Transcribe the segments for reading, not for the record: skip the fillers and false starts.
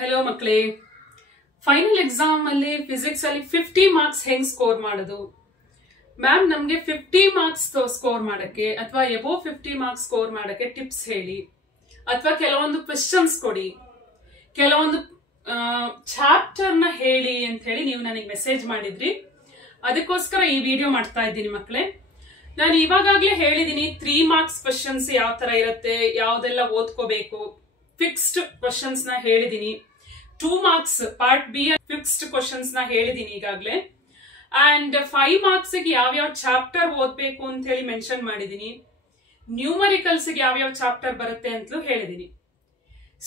Hello ಮಕ್ಕಳೇ, final exam ಅಲ್ಲಿ physics ಅಲ್ಲಿ 50 ಮಾರ್ಕ್ಸ್ ಹೆಂಗ್ ಸ್ಕೋರ್ ಮಾಡೋದು? ಮ್ಯಾಮ್ ನಮ್ಗೆ 50 ಮಾರ್ಕ್ಸ್ ಸ್ಕೋರ್ ಮಾಡಕ್ಕೆ ಅಥವಾ ಎಬೋ 50 ಮಾರ್ಕ್ಸ್ ಸ್ಕೋರ್ ಮಾಡಕ್ಕೆ ಟಿಪ್ಸ್ ಹೇಳಿ, ಅಥವಾ ಕೆಲವೊಂದು ಕ್ವೆಶ್ಚನ್ಸ್ ಕೊಡಿ, ಕೆಲವೊಂದು ಚಾಪ್ಟರ್ ನ ಹೇಳಿ ಅಂತ ಹೇಳಿ ನೀವು ನನಗೆ ಮೆಸೇಜ್ ಮಾಡಿದ್ರಿ. ಅದಕ್ಕೋಸ್ಕರ ಈ ವಿಡಿಯೋ ಮಾಡ್ತಾ ಇದ್ದೀನಿ ಮಕ್ಕಳೇ. ನಾನು ಇವಾಗಲೇ ಹೇಳಿದೀನಿ 3 ಮಾರ್ಕ್ಸ್ ಕ್ವೆಶ್ಚನ್ಸ್ ಯಾವ ತರ ಇರುತ್ತೆ, ಯಾವ್ದೆಲ್ಲ ಓದ್ಕೋಬೇಕು, ಫಿಕ್ಸ್ಡ್ ಕ್ವೆಶ್ಚನ್ಸ್ ನ ಹೇಳಿದೀನಿ. 2 marks part B fixed questions ನ ಹೇಳಿದೀನಿ ಈಗಾಗಲೇ. ಅಂಡ್ 5 ಮಾರ್ಕ್ಸ್ ಗೆ ಯಾವ್ಯಾವ ಚಾಪ್ಟರ್ ಓದ್ಬೇಕು ಅಂತ ಹೇಳಿ ಮೆನ್ಷನ್ ಮಾಡಿದೀನಿ. ನ್ಯೂಮರಿಕಲ್ಸ್ ಗೆ ಯಾವ್ಯಾವ ಚಾಪ್ಟರ್ ಬರುತ್ತೆ ಅಂತಲೂ ಹೇಳಿದೀನಿ.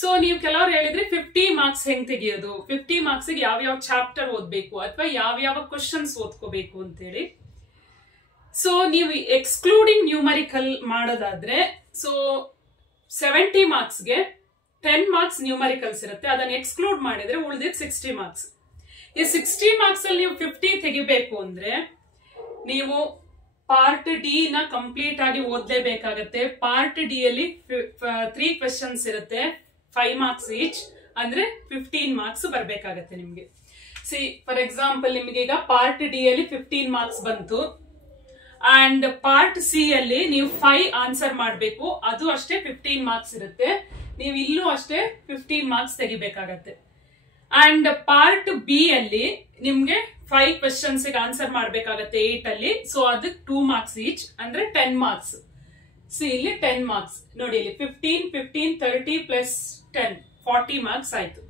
ಸೊ ನೀವು ಕೆಲವರು ಹೇಳಿದ್ರೆ 50 ಮಾರ್ಕ್ಸ್ ಹೆಂಗ್ ತೆಗಿಯೋದು, 50 ಮಾರ್ಕ್ಸ್ ಗೆ ಯಾವ್ಯಾವ ಚಾಪ್ಟರ್ ಓದ್ಬೇಕು ಅಥವಾ ಯಾವ್ಯಾವ ಕ್ವೆಶ್ಚನ್ಸ್ ಓದ್ಕೋಬೇಕು ಅಂತ ಹೇಳಿ. ಸೊ ನೀವು ಎಕ್ಸ್ಕ್ಲೂಡಿಂಗ್ ನ್ಯೂಮರಿಕಲ್ ಮಾಡೋದಾದ್ರೆ, ಸೊ 70 ಮಾರ್ಕ್ಸ್ಗೆ 10 ಮಾರ್ಕ್ಸ್ ನ್ಯೂಮರಿಕಲ್ಸ್ ಇರುತ್ತೆ. ಅದನ್ನ ಎಕ್ಸ್ಕ್ಲೂಡ್ ಮಾಡಿದ್ರೆ ಉಳಿದಿದ್ದು 60 ಮಾರ್ಕ್ಸ್. ಈ 60 ಮಾರ್ಕ್ಸ್ ಅಲ್ಲಿ ನೀವು 50 ತೆಗಿಬೇಕು ಅಂದ್ರೆ ನೀವು ಪಾರ್ಟ್ ಡಿ ನ ಕಂಪ್ಲೀಟ್ ಆಗಿ ಓದ್ಲೇಬೇಕಾಗತ್ತೆ. ಪಾರ್ಟ್ ಡಿ ಅಲ್ಲಿ 3 ಕ್ವೆಶ್ಚನ್ಸ್ ಇರುತ್ತೆ, 5 ಮಾರ್ಕ್ಸ್ ಈಚ್, ಅಂದ್ರೆ 15 ಮಾರ್ಕ್ಸ್ ಬರ್ಬೇಕಾಗತ್ತೆ ನಿಮ್ಗೆ. ಸಿ ಫಾರ್ ಎಕ್ಸಾಂಪಲ್ ನಿಮ್ಗೆ ಈಗ ಪಾರ್ಟ್ ಡಿ ಅಲ್ಲಿ 15 ಮಾರ್ಕ್ಸ್ ಬಂತು, ಅಂಡ್ ಪಾರ್ಟ್ ಸಿ ಅಲ್ಲಿ ನೀವು 5 ಆನ್ಸರ್ ಮಾಡಬೇಕು, ಅದು ಅಷ್ಟೇ 15 ಮಾರ್ಕ್ಸ್ ಇರುತ್ತೆ. ನೀವು ಇಲ್ಲೂ ಅಷ್ಟೇ 15 ಮಾರ್ಕ್ಸ್ ತೆಗಿಬೇಕಾಗತ್ತೆ. ಅಂಡ್ ಪಾರ್ಟ್ ಬಿ ಅಲ್ಲಿ ನಿಮ್ಗೆ 5 ಕ್ವೆಶ್ಚನ್ಸ್ ಆನ್ಸರ್ ಮಾಡ್ಬೇಕಾಗತ್ತೆ 8 ಅಲ್ಲಿ. ಸೊ ಅದಕ್ಕೆ 2 ಮಾರ್ಕ್ಸ್ ಈಚ್, ಅಂದ್ರೆ 10 ಮಾರ್ಕ್ಸ್. ಸಿ ಇಲ್ಲಿ 10 ಮಾರ್ಕ್ಸ್ ನೋಡಿ, ಇಲ್ಲಿ 15 15 30 ಪ್ಲಸ್ 10 40 ಮಾರ್ಕ್ಸ್ ಆಯ್ತು.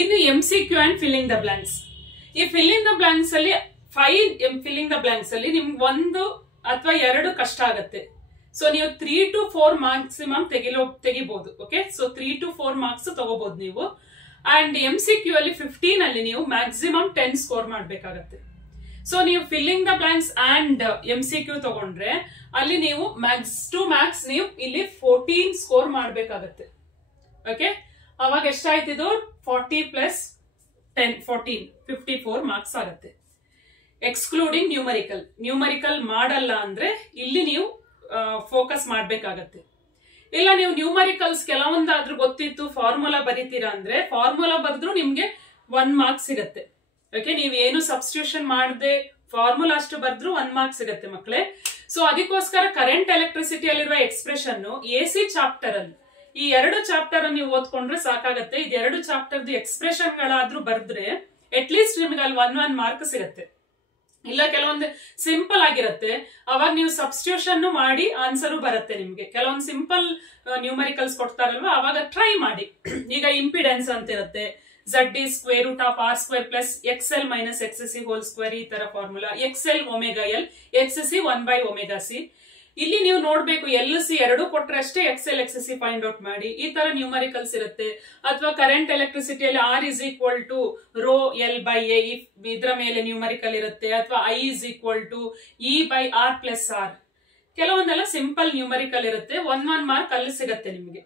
ಇನ್ನು MCQ and filling the blanks. ಈ ಫಿಲ್ಲಿಂಗ್ ದ ಬ್ಲಾಂಕ್ಸ್ ಅಲ್ಲಿ 5 ಫಿಲ್ಲಿಂಗ್ ದ ಬ್ಲಾಂಕ್ಸ್ ಅಲ್ಲಿ ನಿಮ್ಗೆ 1 ಅಥವಾ 2 ಕಷ್ಟ ಆಗತ್ತೆ. ಸೊ ನೀವು 3 to 4 ಮ್ಯಾಕ್ಸಿಮಮ್ ತೆಗಿಬಹುದು. ಓಕೆ, ಸೊ 3 to 4 ಮಾರ್ಕ್ಸ್ ತಗೋಬಹುದು ನೀವು. ಅಂಡ್ MCQ ಅಲ್ಲಿ 15 ಅಲ್ಲಿ ನೀವು ಮ್ಯಾಕ್ಸಿಮಮ್ 10 ಸ್ಕೋರ್ ಮಾಡ್ಬೇಕಾಗತ್ತೆ. ಸೊ ನೀವು filling the blanks and MCQ ತಗೊಂಡ್ರೆ ಅಲ್ಲಿ ನೀವು ಮ್ಯಾಕ್ಸ್ ಟು ಮ್ಯಾಕ್ಸ್ ನೀವು ಇಲ್ಲಿ 14 ಸ್ಕೋರ್ ಮಾಡ್ಬೇಕಾಗತ್ತೆ. ಓಕೆ, ಅವಾಗ ಎಷ್ಟಾಯ್ತಿದು 40 ಪ್ಲಸ್ 10 14 54 ಮಾರ್ಕ್ಸ್ ಆಗುತ್ತೆ. Excluding numerical. ನ್ಯೂಮರಿಕಲ್ ಮಾಡಲ್ಲ ಅಂದ್ರೆ ಇಲ್ಲಿ ನೀವು ಫೋಕಸ್ ಮಾಡ್ಬೇಕಾಗತ್ತೆ. ಇಲ್ಲ ನೀವು ನ್ಯೂಮರಿಕಲ್ಸ್ ಕೆಲವೊಂದಾದ್ರೂ ಗೊತ್ತಿತ್ತು, ಫಾರ್ಮುಲಾ ಬರೀತೀರಾ ಅಂದ್ರೆ ಫಾರ್ಮುಲಾ ಬರೆದ್ರು ನಿಮ್ಗೆ 1 ಮಾರ್ಕ್ಸ್ ಸಿಗತ್ತೆ. ಓಕೆ, ನೀವು ಏನು ಸಬ್ಸ್ಟಿಟ್ಯೂಷನ್ ಮಾಡದೆ ಫಾರ್ಮುಲಾ ಅಷ್ಟು ಬರೆದ್ರು 1 ಮಾರ್ಕ್ಸ್ ಸಿಗತ್ತೆ ಮಕ್ಕಳೇ. ಸೊ ಅದಕ್ಕೋಸ್ಕರ ಕರೆಂಟ್ ಎಲೆಕ್ಟ್ರಿಸಿಟಿಯಲ್ಲಿರುವ ಎಕ್ಸ್ಪ್ರೆಷನ್ AC ಚಾಪ್ಟರ್ ಅಲ್ಲಿ ಈ 2 ಚಾಪ್ಟರ್ ನೀವು ಓದ್ಕೊಂಡ್ರೆ ಸಾಕಾಗತ್ತೆ. ಇದು 2 ಚಾಪ್ಟರ್ ಎಕ್ಸ್ಪ್ರೆಷನ್ ಗಳಾದ್ರೂ ಬರೆದ್ರೆ ಅಟ್ ಲೀಸ್ಟ್ ನಿಮ್ಗೆ ಅಲ್ಲಿ 1 ಮಾರ್ಕ್ ಸಿಗತ್ತೆ. ಇಲ್ಲ ಕೆಲವೊಂದು ಸಿಂಪಲ್ ಆಗಿರುತ್ತೆ, ಅವಾಗ ನೀವು ಸಬ್ಸ್ಟಿಟ್ಯೂಷನ್ ಮಾಡಿ ಆನ್ಸರ್ ಬರುತ್ತೆ ನಿಮ್ಗೆ. ಕೆಲವೊಂದು ಸಿಂಪಲ್ ನ್ಯೂಮರಿಕಲ್ಸ್ ಕೊಡ್ತಾರಲ್ವಾ, ಅವಾಗ ಟ್ರೈ ಮಾಡಿ. ಈಗ ಇಂಪಿಡೆನ್ಸ್ ಅಂತ ಇರುತ್ತೆ, Z(√R² plus XL minus XC whole square, ಈ ತರ formula. XL ω(L), XC 1/ωc. ಇಲ್ಲಿ ನೀವು ನೋಡ್ಬೇಕು LC 2 ಕೊಟ್ರೆ ಅಷ್ಟೇ XL XC ಫೈಂಡ್ ಔಟ್ ಮಾಡಿ. ಈ ತರ ನ್ಯೂಮರಿಕಲ್ಸ್ ಇರುತ್ತೆ. ಅಥವಾ ಕರೆಂಟ್ ಎಲೆಕ್ಟ್ರಿಸಿಟಿಯಲ್ಲಿ R = ρL/A, ಇದ್ರ ಮೇಲೆ ನ್ಯೂಮರಿಕಲ್ ಇರುತ್ತೆ. ಅಥವಾ I E/R+R. ಕೆಲವೊಂದೆಲ್ಲ ಸಿಂಪಲ್ ನ್ಯೂಮರಿಕಲ್ ಇರುತ್ತೆ. 1 ಮಾರ್ಕ್ ಅಲ್ಲಿ ಸಿಗತ್ತೆ ನಿಮ್ಗೆ.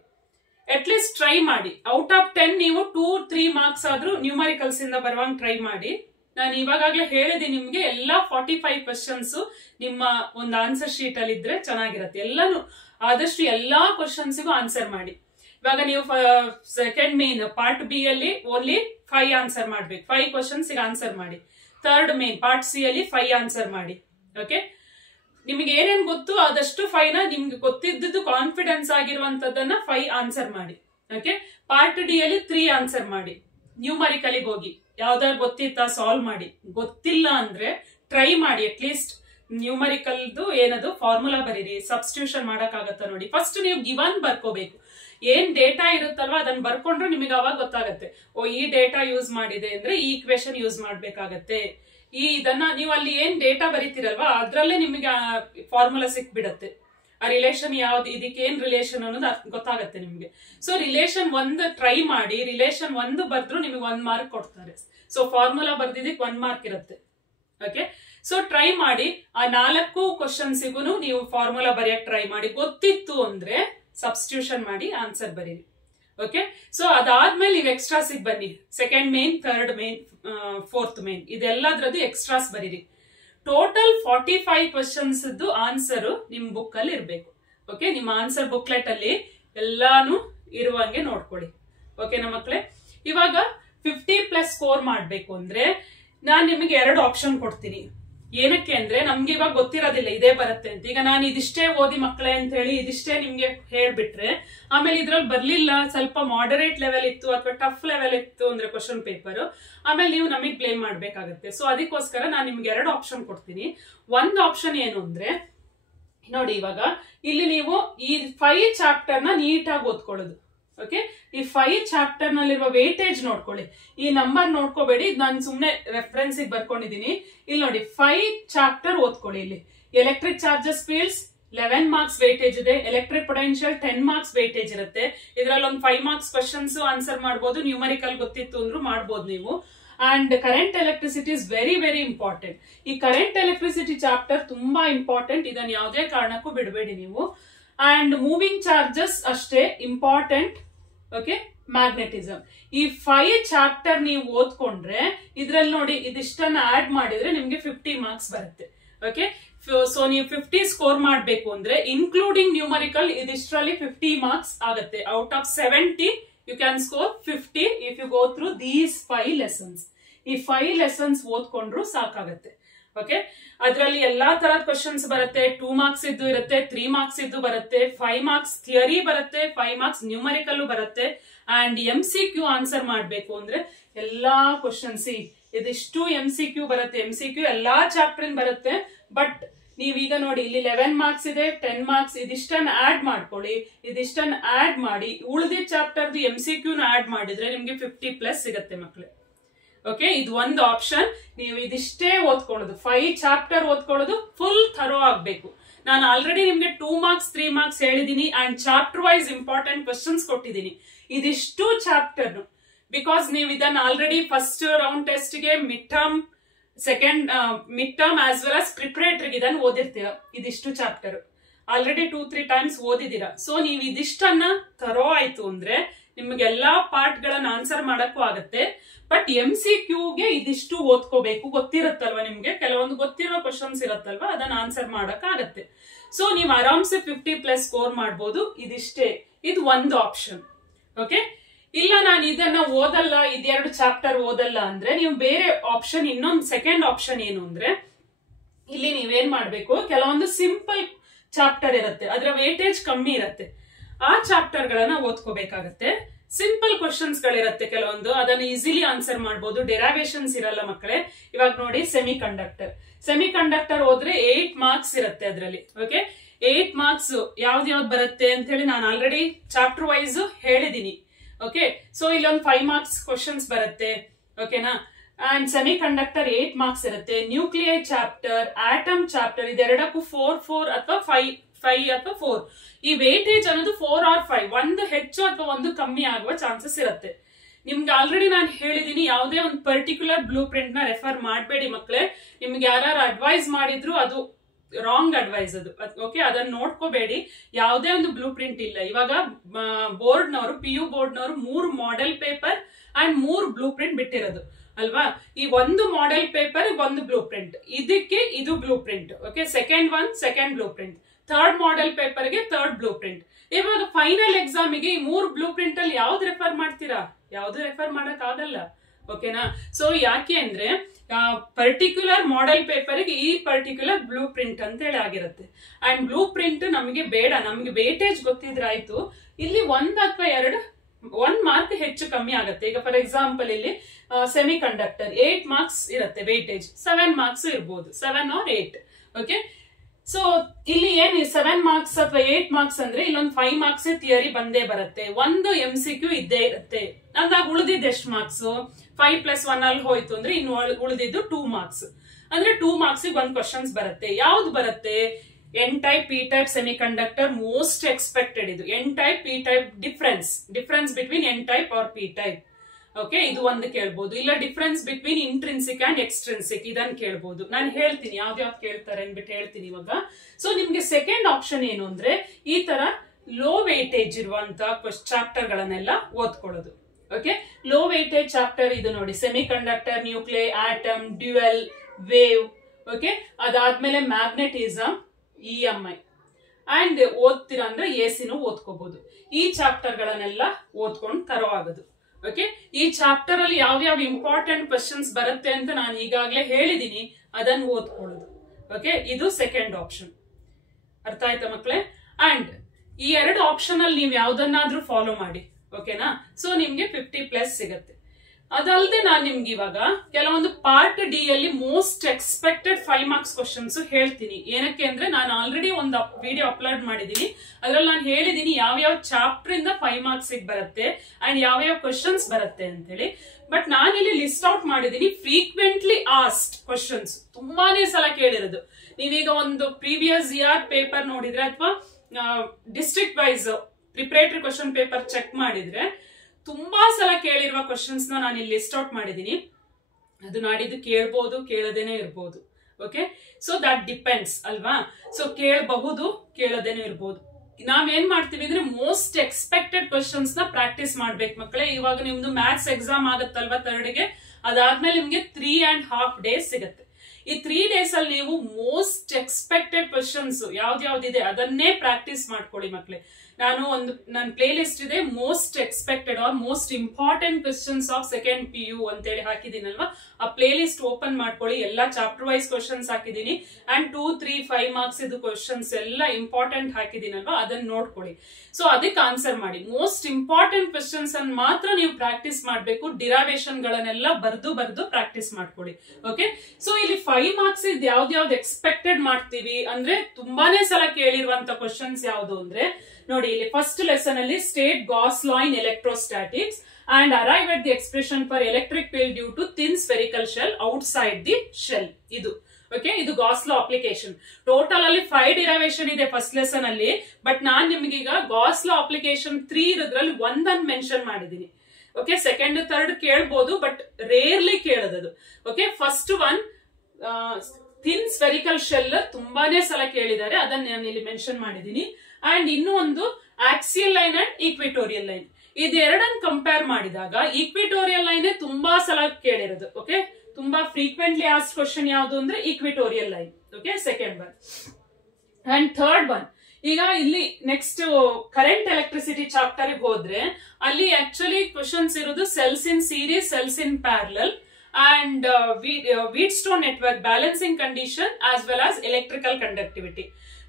ಅಟ್ ಲೀಸ್ಟ್ ಟ್ರೈ ಮಾಡಿ. ಔಟ್ ಆಫ್ 10 ನೀವು 2-3 ಮಾರ್ಕ್ಸ್ ಆದ್ರೂ ನ್ಯೂಮರಿಕಲ್ಸ್ ಇಂದ ಬರುವಂಗ್ ಟ್ರೈ ಮಾಡಿ. ನಾನು ಇವಾಗಲೇ ಹೇಳಿದೆ ನಿಮ್ಗೆ ಎಲ್ಲಾ 45 ಕ್ವೆಶ್ಚನ್ಸ್ ನಿಮ್ಮ ಒಂದು ಆನ್ಸರ್ ಶೀಟ್ ಅಲ್ಲಿ ಇದ್ರೆ ಚೆನ್ನಾಗಿರುತ್ತೆ. ಎಲ್ಲಾನು ಆದಷ್ಟು ಎಲ್ಲಾ ಕ್ವೆಶ್ಚನ್ಸ್ಗೂ ಆನ್ಸರ್ ಮಾಡಿ. ಇವಾಗ ನೀವು ಸೆಕೆಂಡ್ ಮೇನ್ ಪಾರ್ಟ್ ಬಿ ಅಲ್ಲಿ ಓನ್ಲಿ 5 ಆನ್ಸರ್ ಮಾಡ್ಬೇಕು, 5 ಕ್ವೆಶ್ಚನ್ಸ್ ಆನ್ಸರ್ ಮಾಡಿ. ಥರ್ಡ್ ಮೇನ್ ಪಾರ್ಟ್ ಸಿ ಅಲ್ಲಿ 5 ಆನ್ಸರ್ ಮಾಡಿ. ಓಕೆ, ನಿಮ್ಗೆ ಏನೇನ್ ಗೊತ್ತು ಆದಷ್ಟು 5 ನ ನಿಮ್ಗೆ ಗೊತ್ತಿದ್ದು ಕಾನ್ಫಿಡೆನ್ಸ್ ಆಗಿರುವಂತದನ್ನ 5 ಆನ್ಸರ್ ಮಾಡಿ. ಓಕೆ, ಪಾರ್ಟ್ ಡಿ ಅಲ್ಲಿ 3 ಆನ್ಸರ್ ಮಾಡಿ. ನ್ಯೂಮರಿಕಲಿಗೆ ಹೋಗಿ ಯಾವ್ದಾದ್ರು ಗೊತ್ತಿತ್ತಾ ಸಾಲ್ವ್ ಮಾಡಿ, ಗೊತ್ತಿಲ್ಲ ಅಂದ್ರೆ ಟ್ರೈ ಮಾಡಿ. ಅಟ್ ಲೀಸ್ಟ್ ನ್ಯೂಮರಿಕಲ್ದು ಏನದು ಫಾರ್ಮುಲಾ ಬರೀರಿ, ಸಬ್ಸ್ಟಿಟ್ಯೂಷನ್ ಮಾಡಕ್ ಆಗತ್ತ ನೋಡಿ. ಫಸ್ಟ್ ನೀವು ಗಿವನ್ ಬರ್ಕೋಬೇಕು, ಏನ್ ಡೇಟಾ ಇರುತ್ತಲ್ವಾ ಅದನ್ನ ಬರ್ಕೊಂಡ್ರೆ ನಿಮಗೆ ಅವಾಗ ಗೊತ್ತಾಗತ್ತೆ. ಓ ಈ ಡೇಟಾ ಯೂಸ್ ಮಾಡಿದೆ ಅಂದ್ರೆ ಈ ಈಕ್ವೇಶನ್ ಯೂಸ್ ಮಾಡ್ಬೇಕಾಗತ್ತೆ. ಇದನ್ನ ನೀವು ಅಲ್ಲಿ ಏನ್ ಡೇಟಾ ಬರೀತಿರಲ್ವಾ ಅದ್ರಲ್ಲೇ ನಿಮಗೆ ಫಾರ್ಮುಲಾ ಸಿಕ್ಬಿಡತ್ತೆ. ಆ ರಿಲೇಷನ್ ಯಾವ್ದು, ಇದಕ್ಕೆ ಏನ್ ರಿಲೇಷನ್ ಅನ್ನೋದು ಗೊತ್ತಾಗತ್ತೆ ನಿಮ್ಗೆ. ಸೊ ರಿಲೇಷನ್ 1 ಟ್ರೈ ಮಾಡಿ. ರಿಲೇಷನ್ 1 ಬರ್ದ್ರು ನಿಮಗೆ 1 ಮಾರ್ಕ್ ಕೊಡ್ತಾರೆ. ಸೊ ಫಾರ್ಮುಲಾ ಬರ್ದಿದ್ದಕ್ಕೆ 1 ಮಾರ್ಕ್ ಇರುತ್ತೆ. ಓಕೆ, ಸೊ ಟ್ರೈ ಮಾಡಿ. ಆ 4 ಕ್ವಶನ್ಸಿಗೂ ನೀವು ಫಾರ್ಮುಲಾ ಬರೆಯಕ್ ಟ್ರೈ ಮಾಡಿ. ಗೊತ್ತಿತ್ತು ಅಂದ್ರೆ ಸಬ್ಸ್ಟಿಟ್ಯೂಷನ್ ಮಾಡಿ ಆನ್ಸರ್ ಬರೀರಿ. ಓಕೆ, ಸೊ ಅದಾದ್ಮೇಲೆ ನೀವು ಎಕ್ಸ್ಟ್ರಾಸಿಗೆ ಬನ್ನಿ. Second main, third main, fourth main, ಇದೆಲ್ಲದ್ರದ್ದು ಎಕ್ಸ್ಟ್ರಾಸ್ ಬರೀರಿ. ಟೋಟಲ್ 45 ಕ್ವೆಶ್ಚನ್ಸ್ ಆನ್ಸರ್ ನಿಮ್ ಬುಕ್ ಅಲ್ಲಿ ಇರ್ಬೇಕು. ಓಕೆ, ನಿಮ್ಮ ಆನ್ಸರ್ ಬುಕ್ಲೆಟ್ ಅಲ್ಲಿ ಎಲ್ಲಾನು ಇರುವಂಗೆ ನೋಡ್ಕೊಳ್ಳಿ. ಓಕೆನಾ ಮಕ್ಕಳೇ? ಇವಾಗ 50+ ಸ್ಕೋರ್ ಮಾಡ್ಬೇಕು ಅಂದ್ರೆ ನಾನ್ ನಿಮಗೆ 2 ಆಪ್ಷನ್ ಕೊಡ್ತೀನಿ. ಏನಕ್ಕೆ ಅಂದ್ರೆ ನಮ್ಗೆ ಇವಾಗ ಗೊತ್ತಿರೋದಿಲ್ಲ ಇದೇ ಬರುತ್ತೆ ಅಂತ. ಈಗ ನಾನು ಇದಿಷ್ಟೇ ಓದಿ ಮಕ್ಕಳೇ ಅಂತ ಹೇಳಿ ಇದಿಷ್ಟೇ ನಿಮ್ಗೆ ಹೇಳ್ಬಿಟ್ರೆ ಆಮೇಲೆ ಇದ್ರಲ್ಲಿ ಬರ್ಲಿಲ್ಲ, ಸ್ವಲ್ಪ ಮಾಡರೇಟ್ ಲೆವೆಲ್ ಇತ್ತು ಅಥವಾ ಟಫ್ ಲೆವೆಲ್ ಇತ್ತು ಅಂದ್ರೆ ಕ್ವಶನ್ ಪೇಪರ್, ಆಮೇಲೆ ನೀವು ನಮಗ್ ಬ್ಲೇಮ್ ಮಾಡ್ಬೇಕಾಗತ್ತೆ. ಸೊ ಅದಕ್ಕೋಸ್ಕರ ನಾನು ನಿಮ್ಗೆ 2 ಆಪ್ಷನ್ ಕೊಡ್ತೀನಿ. ಒಂದು ಆಪ್ಷನ್ ಏನು ಅಂದ್ರೆ ನೋಡಿ, ಇವಾಗ ಇಲ್ಲಿ ನೀವು ಈ 5 ಚಾಪ್ಟರ್ ನ ನೀಟಾಗಿ ಓದ್ಕೊಳ್ಳೋದು. ಓಕೆ, ಈ 5 ಚಾಪ್ಟರ್ ನಲ್ಲಿರುವ ವೇಟೇಜ್ ನೋಡ್ಕೊಳ್ಳಿ. ಈ ನಂಬರ್ ನೋಡ್ಕೋಬೇಡಿ, ನಾನು ಸುಮ್ನೆ ರೆಫರೆನ್ಸ್ ಬರ್ಕೊಂಡಿದೀನಿ. ಇಲ್ಲಿ ನೋಡಿ 5 ಚಾಪ್ಟರ್ ಓದ್ಕೊಳ್ಳಿ. ಇಲ್ಲಿ electric charges fields 11 marks weightage ಇದೆ, ಎಲೆಕ್ಟ್ರಿಕ್ ಪೊಟೆನ್ಶಿಯಲ್ 10 ಮಾರ್ಕ್ಸ್ ವೇಟೇಜ್ ಇರುತ್ತೆ. ಇದ್ರಲ್ಲಿ ಒಂದು 5 ಮಾರ್ಕ್ಸ್ ಕ್ವಶನ್ಸ್ ಆನ್ಸರ್ ಮಾಡಬಹುದು, ನ್ಯೂಮರಿಕಲ್ ಗೊತ್ತಿತ್ತು ಅಂದ್ರೂ ಮಾಡಬಹುದು ನೀವು. And current electricity is very very important. ಈ ಕರೆಂಟ್ ಎಲೆಕ್ಟ್ರಿಸಿಟಿ ಚಾಪ್ಟರ್ ತುಂಬಾ ಇಂಪಾರ್ಟೆಂಟ್, ಇದನ್ನ ಯಾವುದೇ ಕಾರಣಕ್ಕೂ ಬಿಡಬೇಡಿ ನೀವು. ಅಂಡ್ ಮೂವಿಂಗ್ ಚಾರ್ಜಸ್ ಅಷ್ಟೇ ಇಂಪಾರ್ಟೆಂಟ್. Okay, magnetism. ಈ 5 ಚಾಪ್ಟರ್ ನೀವು ಓದ್ಕೊಂಡ್ರೆ ಇದ್ರಲ್ಲಿ ನೋಡಿ ಇದಿಷ್ಟನ್ನ ಆಡ್ ಮಾಡಿದ್ರೆ ನಿಮ್ಗೆ 50 ಮಾರ್ಕ್ಸ್ ಬರುತ್ತೆ. ಓಕೆ, ಸೊ ನೀವು 50 ಸ್ಕೋರ್ ಮಾಡ್ಬೇಕು ಅಂದ್ರೆ ಇನ್ಕ್ಲೂಡಿಂಗ್ ನ್ಯೂಮರಿಕಲ್ ಇದಿಷ್ಟರಲ್ಲಿ 50 ಮಾರ್ಕ್ಸ್ ಆಗುತ್ತೆ. Out of 70 you can score 50 if you go through these 5 lessons. ಈ 5 lessons ಓದ್ಕೊಂಡ್ರು ಸಾಕಾಗತ್ತೆ. ಓಕೆ, ಅದರಲ್ಲಿ ಎಲ್ಲಾ ತರದ ಕ್ವಶನ್ಸ್ ಬರುತ್ತೆ. 2 ಮಾರ್ಕ್ಸ್ ಇದ್ದು ಇರುತ್ತೆ, 3 ಮಾರ್ಕ್ಸ್ ಇದ್ದು ಬರುತ್ತೆ, 5 ಮಾರ್ಕ್ಸ್ ಥಿಯರಿ ಬರುತ್ತೆ, 5 ಮಾರ್ಕ್ಸ್ ನ್ಯೂಮರಿಕಲ್ ಬರುತ್ತೆ. ಅಂಡ್ MCQ ಆನ್ಸರ್ ಮಾಡ್ಬೇಕು ಅಂದ್ರೆ ಎಲ್ಲಾ ಕ್ವಶನ್ಸ್ ಇದಿಷ್ಟು MCQ ಬರುತ್ತೆ. MCQ ಎಲ್ಲಾ ಚಾಪ್ಟರ್ ಬರುತ್ತೆ. ಬಟ್ ನೀವೀಗ ನೋಡಿ ಇಲ್ಲಿ 11 ಮಾರ್ಕ್ಸ್ ಇದೆ, 10 ಮಾರ್ಕ್ಸ್, ಇದಿಷ್ಟನ್ನ ಆಡ್ ಮಾಡ್ಕೊಳ್ಳಿ. ಇದಿಷ್ಟನ್ನ ಆಡ್ ಮಾಡಿ ಉಳಿದಿದ್ದ ಚಾಪ್ಟರ್ MCQ ನ ಆಡ್ ಮಾಡಿದ್ರೆ ನಿಮ್ಗೆ 50+ ಸಿಗತ್ತೆ ಮಕ್ಕಳೇ. ಓಕೆ, ಇದು ಒಂದು ಆಪ್ಷನ್. ನೀವು ಇದಿಷ್ಟೇ ಓದ್ಕೊಳ್ಳೋದು, 5 ಚಾಪ್ಟರ್ ಓದ್ಕೊಳ್ಳೋದು, ಫುಲ್ ಥರೋ ಆಗ್ಬೇಕು. ನಾನು ಆಲ್ರೆಡಿ ನಿಮ್ಗೆ 2 ಮಾರ್ಕ್ಸ್ 3 ಮಾರ್ಕ್ಸ್ ಹೇಳಿದೀನಿ and chapter wise important questions ಕೊಟ್ಟಿದ್ದೀನಿ. ಇದಿಷ್ಟು ಚಾಪ್ಟರ್ ಬಿಕಾಸ್ ನೀವು ಇದನ್ನ ಆಲ್ರೆಡಿ ಫಸ್ಟ್ ರೌಂಡ್ ಟೆಸ್ಟ್ ಗೆ mid term, second mid term as well as ಪ್ರಿಪರೇಟರಿಗೆ ಇದನ್ನ ಓದಿರ್ತೀರ. ಇದಿಷ್ಟು ಚಾಪ್ಟರ್ ಆಲ್ರೆಡಿ 2-3 ಟೈಮ್ಸ್ ಓದಿದ್ದೀರಾ. ಸೊ ನೀವು ಇದಿಷ್ಟನ್ನ ತರೋ ಆಯ್ತು ಅಂದ್ರೆ ನಿಮ್ಗೆ ಎಲ್ಲಾ ಪಾರ್ಟ್ ಗಳನ್ನ ಆನ್ಸರ್ ಮಾಡಕ್ಕೂ ಆಗತ್ತೆ. ಬಟ್ MCQಗೆ ಇದಿಷ್ಟು ಓದ್ಕೋಬೇಕು, ಗೊತ್ತಿರತ್ತಲ್ವಾ ನಿಮ್ಗೆ, ಕೆಲವೊಂದು ಗೊತ್ತಿರೋ ಕ್ವಶನ್ಸ್ ಇರತ್ತಲ್ವಾ, ಅದನ್ನ ಆನ್ಸರ್ ಮಾಡಕ್ ಆಗತ್ತೆ. ಸೊ ನೀವು ಆರಾಮ್ಸೆ 50+ ಸ್ಕೋರ್ ಮಾಡ್ಬೋದು. ಇದಿಷ್ಟೇ, ಇದು ಒಂದು ಆಪ್ಷನ್. ಓಕೆ, ಇಲ್ಲ ನಾನು ಇದನ್ನ ಓದಲ್ಲ, ಇದೆರಡು ಚಾಪ್ಟರ್ ಓದಲ್ಲ ಅಂದ್ರೆ ನೀವು ಬೇರೆ ಆಪ್ಷನ್, ಇನ್ನೊಂದು ಸೆಕೆಂಡ್ ಆಪ್ಷನ್ ಏನು ಅಂದ್ರೆ ಇಲ್ಲಿ ನೀವೇನ್ ಮಾಡ್ಬೇಕು, ಕೆಲವೊಂದು ಸಿಂಪಲ್ ಚಾಪ್ಟರ್ ಇರುತ್ತೆ, ಅದರ ವೇಟೇಜ್ ಕಮ್ಮಿ ಇರುತ್ತೆ, ಆ ಚಾಪ್ಟರ್ ಗಳನ್ನ ಓದ್ಕೋಬೇಕಾಗತ್ತೆ. ಸಿಂಪಲ್ ಕ್ವಶನ್ಸ್ ಗಳಿರುತ್ತೆ ಕೆಲವೊಂದು, ಅದನ್ನ ಈಸಿಲಿ ಆನ್ಸರ್ ಮಾಡಬಹುದು. ಡೆರಾವೇಶನ್ಸ್ ಇರಲ್ಲ ಮಕ್ಕಳೇ. ಇವಾಗ ನೋಡಿ ಸೆಮಿ ಕಂಡಕ್ಟರ್ ಹೋದ್ರೆ 8 ಮಾರ್ಕ್ಸ್ ಇರುತ್ತೆ ಅದರಲ್ಲಿ. ಓಕೆ, 8 ಮಾರ್ಕ್ಸ್ ಯಾವ್ದು ಬರುತ್ತೆ ಅಂತ ಹೇಳಿ ನಾನು ಆಲ್ರೆಡಿ ಚಾಪ್ಟರ್ ವೈಸ್ ಹೇಳಿದೀನಿ. ಓಕೆ, ಸೊ ಇಲ್ಲೊಂದು 5 ಮಾರ್ಕ್ಸ್ ಕ್ವಶನ್ಸ್ ಬರುತ್ತೆ. ಓಕೆನಾ, ಅಂಡ್ ಸೆಮಿ ಕಂಡಕ್ಟರ್ 8 ಮಾರ್ಕ್ಸ್ ಇರುತ್ತೆ. ನ್ಯೂಕ್ಲಿಯರ್ ಚಾಪ್ಟರ್, ಆಟಮ್ ಚಾಪ್ಟರ್, ಇದೆರಡಕ್ಕೂ 4 ಅಥವಾ 5 ಅಥವಾ 4. ಈ ವೇಟೇಜ್ ಅನ್ನೋದು 4 or 5, ಒಂದು ಹೆಚ್ಚು ಅಥವಾ ಒಂದು ಕಮ್ಮಿ ಆಗುವ ಚಾನ್ಸಸ್ ಇರುತ್ತೆ. ನಿಮ್ಗೆ ಆಲ್ರೆಡಿ ನಾನು ಹೇಳಿದೀನಿ, ಯಾವುದೇ ಒಂದು ಪರ್ಟಿಕ್ಯುಲರ್ ಬ್ಲೂ ಪ್ರಿಂಟ್ ನ ರೆಫರ್ ಮಾಡಬೇಡಿ ಮಕ್ಕಳೇ. ನಿಮ್ಗೆ ಯಾರು ಅಡ್ವೈಸ್ ಮಾಡಿದ್ರು ಅದು ರಾಂಗ್ ಅಡ್ವೈಸ್ ಅದು. ಓಕೆ, ಅದನ್ನ ನೋಡ್ಕೋಬೇಡಿ. ಯಾವುದೇ ಒಂದು ಬ್ಲೂ ಪ್ರಿಂಟ್ ಇಲ್ಲ. ಇವಾಗ ಬೋರ್ಡ್ನವರು, PU ಬೋರ್ಡ್ನವರು 3 model paper and 3 blueprint ಬಿಟ್ಟಿರೋದು ಅಲ್ವಾ. ಈ ಒಂದು ಮಾಡೆಲ್ ಪೇಪರ್, ಒಂದು ಬ್ಲೂ ಪ್ರಿಂಟ್, ಇದಕ್ಕೆ ಇದು blueprint. Okay, second blueprint, third model paper ಗೆ ಥರ್ಡ್ ಬ್ಲೂ ಪ್ರಿಂಟ್. ಇವಾಗ ಫೈನಲ್ ಎಕ್ಸಾಮಿಗೆ ಈ 3 ಬ್ಲೂ ಪ್ರಿಂಟ್ ಅಲ್ಲಿ ಯಾವ್ದು ರೆಫರ್ ಮಾಡ್ತೀರಾ? ಯಾವ್ದು ರೆಫರ್ ಮಾಡಕ್ ಆಗಲ್ಲ. ಓಕೆನಾ, ಸೊ ಯಾಕೆ ಅಂದ್ರೆ ಪರ್ಟಿಕ್ಯುಲರ್ ಮಾಡೆಲ್ ಪೇಪರ್ ಗೆ ಈ ಪರ್ಟಿಕ್ಯುಲರ್ ಬ್ಲೂ ಪ್ರಿಂಟ್ ಅಂತ ಹೇಳಿ ಆಗಿರುತ್ತೆ. ಅಂಡ್ ಬ್ಲೂ ಪ್ರಿಂಟ್ ನಮಗೆ ಬೇಡ, ನಮ್ಗೆ ವೇಟೇಜ್ ಗೊತ್ತಿದ್ರೆ ಆಯ್ತು. ಇಲ್ಲಿ 1 ಅಥವಾ 2 1 ಮಾರ್ಕ್ ಹೆಚ್ಚು ಕಮ್ಮಿ ಆಗುತ್ತೆ. ಈಗ ಫಾರ್ ಎಕ್ಸಾಂಪಲ್ ಇಲ್ಲಿ ಸೆಮಿ ಕಂಡಕ್ಟರ್ 8 ಮಾರ್ಕ್ಸ್ ಇರುತ್ತೆ ವೇಟೇಜ್, 7 ಮಾರ್ಕ್ಸ್ ಇರ್ಬೋದು, 7 or 8. ಓಕೆ, ಸೊ ಇಲ್ಲಿ ಏನ್ 7 ಮಾರ್ಕ್ಸ್ ಅಥವಾ 8 ಮಾರ್ಕ್ಸ್ ಅಂದ್ರೆ ಇಲ್ಲೊಂದು 5 ಮಾರ್ಕ್ಸ್ ಥಿಯರಿ ಬಂದೇ ಬರುತ್ತೆ, ಒಂದು MCQ ಇದ್ದೇ ಇರುತ್ತೆ. ಅಂದಾಗ ಉಳಿದಿದ್ದು ಎಷ್ಟು ಮಾರ್ಕ್ಸ್? 5+1 ಅಲ್ಲಿ ಹೋಯ್ತು ಅಂದ್ರೆ ಇನ್ನು ಉಳಿದಿದ್ದು 2 ಮಾರ್ಕ್ಸ್. ಅಂದ್ರೆ 2 ಮಾರ್ಕ್ಸ್ ಒಂದು ಕ್ವಶನ್ಸ್ ಬರುತ್ತೆ. ಯಾವ್ದು ಬರುತ್ತೆ? N type, P type semiconductor most expected ಇದು. N type, P type difference between N type or P type. Okay, ಇದು ಒಂದು ಕೇಳ್ಬೋದು. ಇಲ್ಲ difference between intrinsic and extrinsic, ಇದನ್ನ ಕೇಳ್ಬೋದು. ನಾನು ಹೇಳ್ತೀನಿ ಯಾವ್ದು ಕೇಳ್ತಾರೆ ಅಂದ್ಬಿಟ್ಟು ಹೇಳ್ತೀನಿ ಇವಾಗ. ಸೊ ನಿಮ್ಗೆ ಸೆಕೆಂಡ್ ಆಪ್ಷನ್ ಏನು ಅಂದ್ರೆ ಈ ತರ ಲೋ ವೇಟೇಜ್ ಇರುವಂತ ಚಾಪ್ಟರ್ ಗಳನ್ನೆಲ್ಲ ಓದ್ಕೊಳ್ಳೋದು. ಓಕೆ, ಲೋ ವೇಟೇಜ್ ಚಾಪ್ಟರ್ ಇದು ನೋಡಿ, semiconductor, nuclear, atom, dual, wave. Okay, ಅದಾದ್ಮೇಲೆ ಮ್ಯಾಗ್ನೆಟಿಸಮ್, EMI ಅಂಡ್ ಓದ್ತೀರಾ ಅಂದ್ರೆ AC ಓದ್ಕೋಬಹುದು. ಈ ಚಾಪ್ಟರ್ ಗಳನ್ನೆಲ್ಲ ಓದ್ಕೊಂಡು ತರೋ ಆಗೋದು. ಓಕೆ, ಈ ಚಾಪ್ಟರ್ ಅಲ್ಲಿ ಯಾವ ಇಂಪಾರ್ಟೆಂಟ್ ಕ್ವಶನ್ಸ್ ಬರುತ್ತೆ ಅಂತ ನಾನು ಈಗಾಗಲೇ ಹೇಳಿದೀನಿ, ಅದನ್ನು ಓದ್ಕೊಳ್ಳೋದು. ಓಕೆ, ಇದು ಸೆಕೆಂಡ್ ಆಪ್ಷನ್. ಅರ್ಥ ಆಯ್ತಾ ಮಕ್ಕಳೇ? ಅಂಡ್ ಈ ಎರಡು ಆಪ್ಷನ್ ಅಲ್ಲಿ ನೀವು ಯಾವ್ದನ್ನಾದ್ರೂ ಫಾಲೋ ಮಾಡಿ. ಓಕೆನಾ? ಸೊ ನಿಮ್ಗೆ 50+ ಸಿಗತ್ತೆ. ಅದಲ್ಲದೆ ನಾನು ನಿಮ್ಗೆ ಇವಾಗ ಕೆಲವೊಂದು ಪಾರ್ಟ್ ಡಿ ಅಲ್ಲಿ ಮೋಸ್ಟ್ ಎಕ್ಸ್ಪೆಕ್ಟೆಡ್ 5 ಮಾರ್ಕ್ಸ್ ಕ್ವಶನ್ಸ್ ಹೇಳ್ತೀನಿ. ಏನಕ್ಕೆ ಅಂದ್ರೆ ನಾನು ಆಲ್ರೆಡಿ ಒಂದು ವಿಡಿಯೋ ಅಪ್ಲೋಡ್ ಮಾಡಿದೀನಿ, ಅದ್ರಲ್ಲಿ ನಾನು ಹೇಳಿದೀನಿ ಯಾವ ಚಾಪ್ಟರ್ ಇಂದ 5 ಮಾರ್ಕ್ಸ್ ಬರುತ್ತೆ ಅಂಡ್ ಯಾವ ಕ್ವಶನ್ಸ್ ಬರುತ್ತೆ ಅಂತ ಹೇಳಿ. ಬಟ್ ನಾನಿಲ್ಲಿ ಲಿಸ್ಟ್ ಔಟ್ ಮಾಡಿದೀನಿ ಫ್ರೀಕ್ವೆಂಟ್ಲಿ ಆಸ್ಡ್ ಕ್ವಶನ್ಸ್, ತುಂಬಾನೇ ಸಲ ಕೇಳಿರೋದು. ನೀವೀಗ ಒಂದು ಪ್ರೀವಿಯಸ್ ಇಯರ್ ಪೇಪರ್ ನೋಡಿದ್ರೆ ಅಥವಾ district wise preparatory question paper check ಮಾಡಿದ್ರೆ ತುಂಬಾ ಸಲ ಕೇಳಿರುವ ಕ್ವಶನ್ಸ್ ನಾನು ಇಲ್ಲಿ ಲಿಸ್ಟ್ ಔಟ್ ಮಾಡಿದೀನಿ. ಅದು ನಾಡಿದ್ದು ಕೇಳಬಹುದು, ಕೇಳದೇನೆ ಇರಬಹುದು. ಓಕೆ, ಸೊ ದಟ್ ಡಿಪೆಂಡ್ಸ್ ಅಲ್ವಾ? ಸೊ ಕೇಳಬಹುದು, ಕೇಳದೇನೆ ಇರಬಹುದು. ನಾವೇನ್ ಮಾಡ್ತೀವಿ ಅಂದ್ರೆ ಮೋಸ್ಟ್ ಎಕ್ಸ್ಪೆಕ್ಟೆಡ್ ಕ್ವಶನ್ಸ್ ನ ಪ್ರಾಕ್ಟೀಸ್ ಮಾಡ್ಬೇಕು ಮಕ್ಕಳೇ. ಇವಾಗ ನಿಮ್ದು ಮ್ಯಾಥ್ಸ್ ಎಕ್ಸಾಮ್ ಆಗತ್ತಲ್ವಾ ಥರ್ಡ್ಗೆ, ಅದಾದ್ಮೇಲೆ ನಿಮ್ಗೆ 3.5 days ಸಿಗತ್ತೆ. ಈ 3 days ಅಲ್ಲಿ ನೀವು ಮೋಸ್ಟ್ ಎಕ್ಸ್ಪೆಕ್ಟೆಡ್ ಕ್ವಶನ್ಸ್ ಯಾವ್ದಿದೆ ಅದನ್ನೇ ಪ್ರಾಕ್ಟೀಸ್ ಮಾಡ್ಕೊಳ್ಳಿ ಮಕ್ಕಳೇ. ನನ್ನ ಪ್ಲೇ ಲಿಸ್ಟ್ ಇದೆ, most expected or most important questions of second PU ಅಂತೇಳಿ ಹಾಕಿದೀನಲ್ವಾ, ಆ ಪ್ಲೇ ಲಿಸ್ಟ್ ಓಪನ್ ಮಾಡ್ಕೊಳ್ಳಿ. ಎಲ್ಲಾ ಚಾಪ್ಟರ್ ವೈಸ್ ಕ್ವಶನ್ಸ್ ಹಾಕಿದೀನಿ ಅಂಡ್ 2, 3, 5 ಮಾರ್ಕ್ಸ್ ಇದು ಕ್ವಶನ್ಸ್ ಎಲ್ಲ ಇಂಪಾರ್ಟೆಂಟ್ ಹಾಕಿದೀನಲ್ವಾ, ಅದನ್ನ ನೋಡ್ಕೊಳ್ಳಿ. ಸೊ ಅದಕ್ಕೆ ಆನ್ಸರ್ ಮಾಡಿ. ಮೋಸ್ಟ್ ಇಂಪಾರ್ಟೆಂಟ್ ಕ್ವಶನ್ಸ್ ಅನ್ನು ಮಾತ್ರ ನೀವು ಪ್ರಾಕ್ಟೀಸ್ ಮಾಡಬೇಕು. ಡಿರೈವೇಶನ್ ಗಳನ್ನೆಲ್ಲ ಬರ್ದು ಪ್ರಾಕ್ಟೀಸ್ ಮಾಡ್ಕೊಳ್ಳಿ. ಓಕೆ, ಸೊ ಇಲ್ಲಿ 5 ಮಾರ್ಕ್ಸ್ ಯಾವ್ದು ಎಕ್ಸ್ಪೆಕ್ಟೆಡ್ ಮಾಡ್ತೀವಿ ಅಂದ್ರೆ ತುಂಬಾನೇ ಸಲ ಕೇಳಿರುವಂತ ಕ್ವಶನ್ಸ್ ಯಾವ್ದು ಅಂದ್ರೆ ನೋಡಿ, ಇಲ್ಲಿ ಫಸ್ಟ್ ಲೆಸನ್ ಅಲ್ಲಿ state Gauss law in electrostatics and arrive at the expression for electric field due to thin spherical shell outside the shell. ಇದು ಓಕೆ, ಇದು ಗಾಸ್ ಲಾ ಅಪ್ಲಿಕೇಶನ್. ಟೋಟಲ್ ಅಲ್ಲಿ 5 ಡಿರೈವೇಶನ್ ಇದೆ ಫಸ್ಟ್ ಲೆಸನ್ ಅಲ್ಲಿ, but ನಾನ್ ನಿಮ್ಗೀಗ Gauss law application 3 ಇರೋದ್ರಲ್ಲಿ ಒಂದನ್ನು mention ಮಾಡಿದೀನಿ. ಓಕೆ, ಸೆಕೆಂಡ್ ಥರ್ಡ್ ಕೇಳ್ಬೋದು, ಬಟ್ ರೇರ್ಲಿ ಕೇಳೋದು. Okay, first one thin spherical shell ತುಂಬಾನೇ ಸಲ ಕೇಳಿದ್ದಾರೆ, ಅದನ್ನ ನಾನು ಇಲ್ಲಿ ಮೆನ್ಷನ್ ಮಾಡಿದೀನಿ. ಅಂಡ್ ಇನ್ನು ಒಂದು axial line and equatorial line, ಇದೆರಡನ್ನು ಕಂಪೇರ್ ಮಾಡಿದಾಗ ಈಕ್ವಿಟೋರಿಯಲ್ ಲೈನ್ ತುಂಬಾ ಸಲ ಕೇಳಿರೋದು. ಓಕೆ, ತುಂಬಾ ಫ್ರೀಕ್ವೆಂಟ್ಲಿ ಆಸ್ಡ್ ಕ್ವಶನ್ ಯಾವುದು ಅಂದ್ರೆ equatorial line. Okay, second one. And third one, ಈಗ ಇಲ್ಲಿ ನೆಕ್ಸ್ಟ್ ಕರೆಂಟ್ ಎಲೆಕ್ಟ್ರಿಸಿಟಿ ಚಾಪ್ಟರ್ ಹೋದ್ರೆ ಅಲ್ಲಿ ಆಕ್ಚುಲಿ ಕ್ವಶನ್ಸ್ ಇರೋದು cells in series, cells in parallel and Wheatstone network, balancing condition as well as electrical conductivity.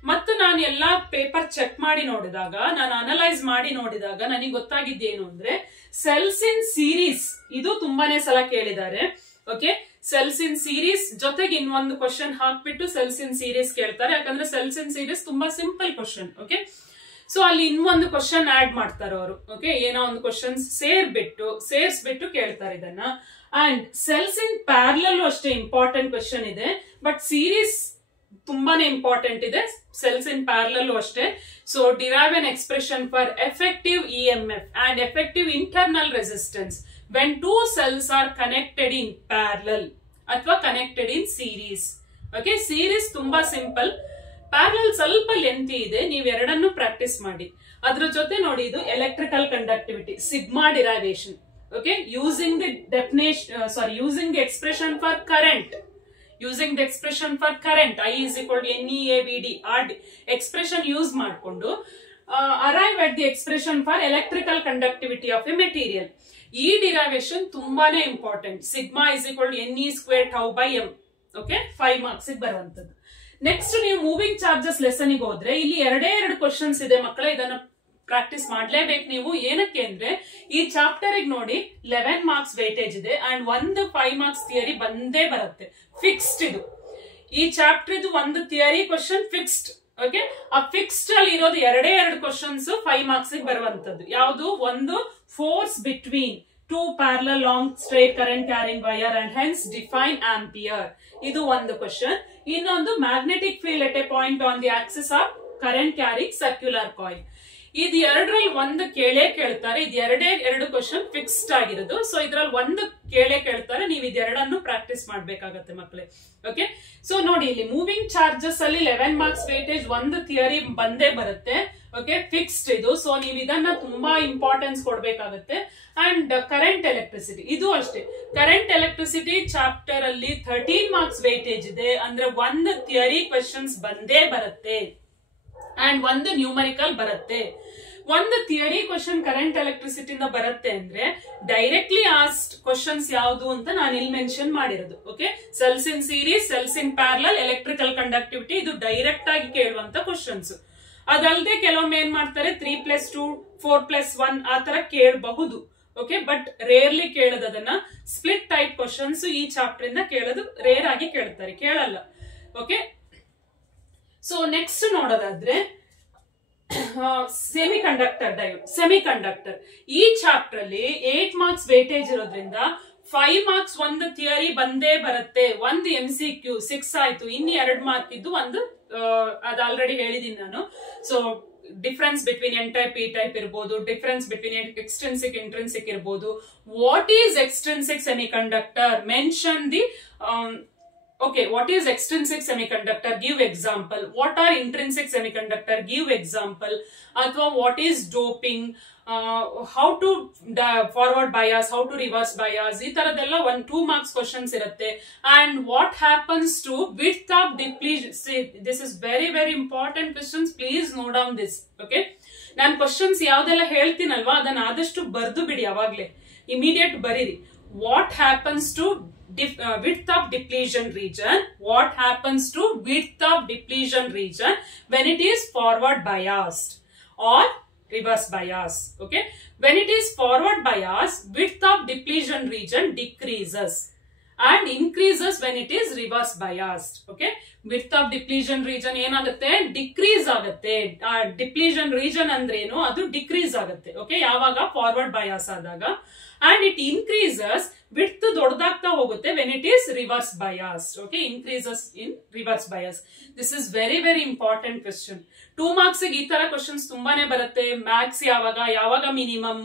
ಮತ್ತು ನಾನು ಎಲ್ಲಾ ಪೇಪರ್ ಚೆಕ್ ಮಾಡಿ ನೋಡಿದಾಗ, ನಾನು ಅನಲೈಸ್ ಮಾಡಿ ನೋಡಿದಾಗ ನನಗೆ ಗೊತ್ತಾಗಿದ್ದೇನು ಅಂದ್ರೆ ಸೆಲ್ಸ್ ಇನ್ ಸೀರೀಸ್ ಇದು ತುಂಬಾನೇ ಸಲ ಕೇಳಿದ್ದಾರೆ. ಓಕೆ, ಸೆಲ್ಸ್ ಇನ್ ಸೀರೀಸ್ ಜೊತೆಗೆ ಇನ್ನೊಂದು ಕ್ವಶನ್ ಹಾಕ್ಬಿಟ್ಟು ಸೆಲ್ಸ್ ಇನ್ ಸೀರೀಸ್ ಕೇಳ್ತಾರೆ, ಯಾಕಂದ್ರೆ ಸೆಲ್ಸ್ ಇನ್ ಸೀರೀಸ್ ತುಂಬಾ ಸಿಂಪಲ್ ಕ್ವಶನ್. ಓಕೆ, ಸೊ ಅಲ್ಲಿ ಇನ್ನೊಂದು ಕ್ವಶನ್ ಆಡ್ ಮಾಡ್ತಾರೆ ಅವರು. ಓಕೆ, ಏನೋ ಒಂದು ಕ್ವಶನ್ ಸೇರ್ಸ್ಬಿಟ್ಟು ಕೇಳ್ತಾರೆ ಇದನ್ನ. ಅಂಡ್ ಸೆಲ್ಸ್ ಇನ್ ಪ್ಯಾರಲಲ್ ಅಷ್ಟೇ ಇಂಪಾರ್ಟೆಂಟ್ ಕ್ವಶನ್ ಇದೆ, ಬಟ್ ಸೀರೀಸ್ ತುಂಬಾನೇ ಇಂಪಾರ್ಟೆಂಟ್ ಇದೆ. ಸೆಲ್ಸ್ ಇನ್ ಪ್ಯಾರಲಲ್ ಅಷ್ಟೇ. So derive an expression for effective EMF and effective internal resistance when 2 cells are connected in parallel ಅಥವಾ connected in series. Okay, series ತುಂಬಾ simple, parallel ಸ್ವಲ್ಪ lengthy ಇದೆ. ನೀವು ಎರಡನ್ನು practice ಮಾಡಿ. ಅದ್ರ ಜೊತೆ ನೋಡಿ, ಇದು electrical conductivity sigma derivation. Okay, using the expression for current, using the expression for current I is equal to NEAVD expression use ಮಾಡ್ಕೊಂಡು arrive at the expression for electrical conductivity of a material. ಈ derivation ತುಂಬಾನೇ important. Sigma is equal to NE square tau by m. Okay, 5 marks ಬರುವಂತದ್ದು. Next ನೀವು moving charges lesson ಗೆ ಹೋದ್ರೆ ಇಲ್ಲಿ ಎರಡೇ questions ಇದೆ ಮಕ್ಕಳೇ, ಇದನ್ನ ಪ್ರಾಕ್ಟೀಸ್ ಮಾಡ್ಲೇಬೇಕು ನೀವು. ಏನಕ್ಕೆ ಅಂದ್ರೆ ಈ ಚಾಪ್ಟರ್ ನೋಡಿ 11 ಮಾರ್ಕ್ಸ್ ವೇಟೇಜ್ ಇದೆ ಅಂಡ್ ಒಂದು 5 ಮಾರ್ಕ್ಸ್ ಥಿಯರಿ ಬಂದೇ ಬರುತ್ತೆ. ಫಿಕ್ಸ್ಡ್ ಇದು ಈ ಚಾಪ್ಟರ್, ಇದು ಒಂದು ಥಿಯರಿ ಕ್ವಶನ್ ಫಿಕ್ಸ್ಡ್. ಓಕೆ, ಆ ಫಿಕ್ಸ್ಡ್ ಅಲ್ಲಿ ಇರೋದು ಎರಡೇ ಕ್ವಶನ್ಸ್ 5 ಮಾರ್ಕ್ಸ್ ಬರುವಂತದ್ದು. ಯಾವುದು? ಒಂದು force between 2 parallel long straight current carrying wire and hence define ampere. ಇದು ಒಂದು ಕ್ವಶನ್. ಇನ್ನೊಂದು magnetic field at a point on the axis of current carrying circular coil. ಇದು ಎರಡರಲ್ಲಿ ಒಂದು ಕೇಳ್ತಾರೆ. ಇದು ಎರಡೇ ಕ್ವಶನ್ ಫಿಕ್ಸ್ಡ್ ಆಗಿರೋದು. ಸೊ ಇದ್ರಲ್ಲಿ ಒಂದು ಕೇಳ್ತಾರೆ, ನೀವು ಇದೆರಡನ್ನು ಪ್ರಾಕ್ಟೀಸ್ ಮಾಡ್ಬೇಕಾಗತ್ತೆ ಮಕ್ಕಳೇ. ಓಕೆ, ಸೊ ನೋಡಿ ಇಲ್ಲಿ ಮೂವಿಂಗ್ ಚಾರ್ಜಸ್ ಅಲ್ಲಿ 11 ಮಾರ್ಕ್ಸ್ ವೇಟೇಜ್, ಒಂದು ಥಿಯರಿ ಬಂದೇ ಬರುತ್ತೆ. ಓಕೆ, ಫಿಕ್ಸ್ಡ್ ಇದು. ಸೊ ನೀವು ಇದನ್ನ ತುಂಬಾ ಇಂಪಾರ್ಟೆನ್ಸ್ ಕೊಡ್ಬೇಕಾಗತ್ತೆ. ಅಂಡ್ ಕರೆಂಟ್ ಎಲೆಕ್ಟ್ರಿಸಿಟಿ ಇದು ಅಷ್ಟೇ. ಕರೆಂಟ್ ಎಲೆಕ್ಟ್ರಿಸಿಟಿ ಚಾಪ್ಟರ್ ಅಲ್ಲಿ 13 ಮಾರ್ಕ್ಸ್ ವೇಟೇಜ್ ಇದೆ, ಅಂದ್ರೆ ಒಂದು ಥಿಯರಿ ಕ್ವೆಶನ್ಸ್ ಬಂದೇ ಬರುತ್ತೆ ಅಂಡ್ ಒಂದು ನ್ಯೂಮರಿಕಲ್ ಬರುತ್ತೆ. ಒಂದು ಥಿಯರಿ ಕ್ವಶನ್ ಕರೆಂಟ್ ಎಲೆಕ್ಟ್ರಿಸಿಟಿ ಇಂದ ಬರುತ್ತೆ ಅಂದ್ರೆ ಡೈರೆಕ್ಟ್ಲಿ ಆಸ್ಡ್ ಕ್ವಶನ್ಸ್ ಯಾವುದು ಅಂತ ನಾನು ಇಲ್ಲಿ ಮೆನ್ಷನ್ ಮಾಡಿರೋದು. Okay, cells in series, cells in parallel, electrical conductivity, ಇದು ಡೈರೆಕ್ಟ್ ಆಗಿ ಕೇಳುವಂತ ಕ್ವಶನ್ಸ್. ಅದಲ್ಲದೆ ಕೆಲವೊಮ್ಮೆ ಏನ್ ಮಾಡ್ತಾರೆ 3+2 4+1 ಆ ತರ ಕೇಳಬಹುದು. ಓಕೆ, ಬಟ್ ರೇರ್ಲಿ ಕೇಳೋದು ಅದನ್ನ. ಸ್ಪ್ಲಿಟ್ ಟೈಪ್ ಕ್ವಶನ್ಸ್ ಈ ಚಾಪ್ಟರ್ ಇಂದ ಕೇಳೋದು ರೇರ್ ಆಗಿ ಕೇಳ್ತಾರೆ, ಕೇಳಲ್ಲ. ಓಕೆ, ಸೊ ನೆಕ್ಸ್ಟ್ ನೋಡೋದಾದ್ರೆ ಸೆಮಿಕಂಡಕ್ಟರ್ ಡಯೋಡ್. ಸೆಮಿಕಂಡಕ್ಟರ್ ಈ ಚಾಪ್ಟರ್ ಅಲ್ಲಿ 8 ಮಾರ್ಕ್ಸ್ ವೇಟೇಜ್ ಇರೋದ್ರಿಂದ 5 ಮಾರ್ಕ್ಸ್ ಒಂದು ಥಿಯರಿ ಬಂದೇ ಬರುತ್ತೆ, ಒಂದು MCQ 6 ಆಯ್ತು, ಇನ್ನು 2 ಮಾರ್ಕ್ ಇದ್ದು ಒಂದು ಅದು ಆಲ್ರೆಡಿ ಹೇಳಿದೀನಿ ನಾನು. So difference between N type P type ಇರ್ಬೋದು, ಡಿಫರೆನ್ಸ್ ಬಿಟ್ವೀನ್ ಎಕ್ಸ್ಟ್ರಿನ್ಸಿಕ್ ಇಂಟ್ರಿನ್ಸಿಕ್ ಇರ್ಬೋದು. What is extrinsic semiconductor? Mention the okay, what is extrinsic semiconductor? Give example. What are intrinsic semiconductor? Give example. Athwa what is doping? How to forward bias, how to reverse bias, ee taradella 1-2 marks questions irutte. And what happens to width of depletion? See, this is very very important questions, please note down this. Okay, nan questions yavadella heltinalva adanna adashtu bardu bidi, avagle immediate bariri. What happens to width of depletion region? What happens to width of depletion region when it is forward biased or reverse bias? Okay, when it is forward biased, width of depletion region decreases and increases when it is reverse biased. Okay, width of depletion region ಏನಾಗುತ್ತೆ? Decrease ಆಗುತ್ತೆ. Depletion region ಅಂದ್ರೆ ಏನು? ಅದು decrease ಆಗುತ್ತೆ. Okay, ಯಾವಾಗ forward bias ಆದಾಗ. and it increases, width ದೊಡ್ಡದಾಗ್ತಾ ಹೋಗುತ್ತೆ when it is reverse biased. Okay, increases in reverse bias. This is very very important question. 2 marks ಈ ತರ questions ತುಂಬಾನೇ ಬರುತ್ತೆ. ಮ್ಯಾಕ್ಸ್ ಯಾವಾಗ ಮಿನಿಮಮ್.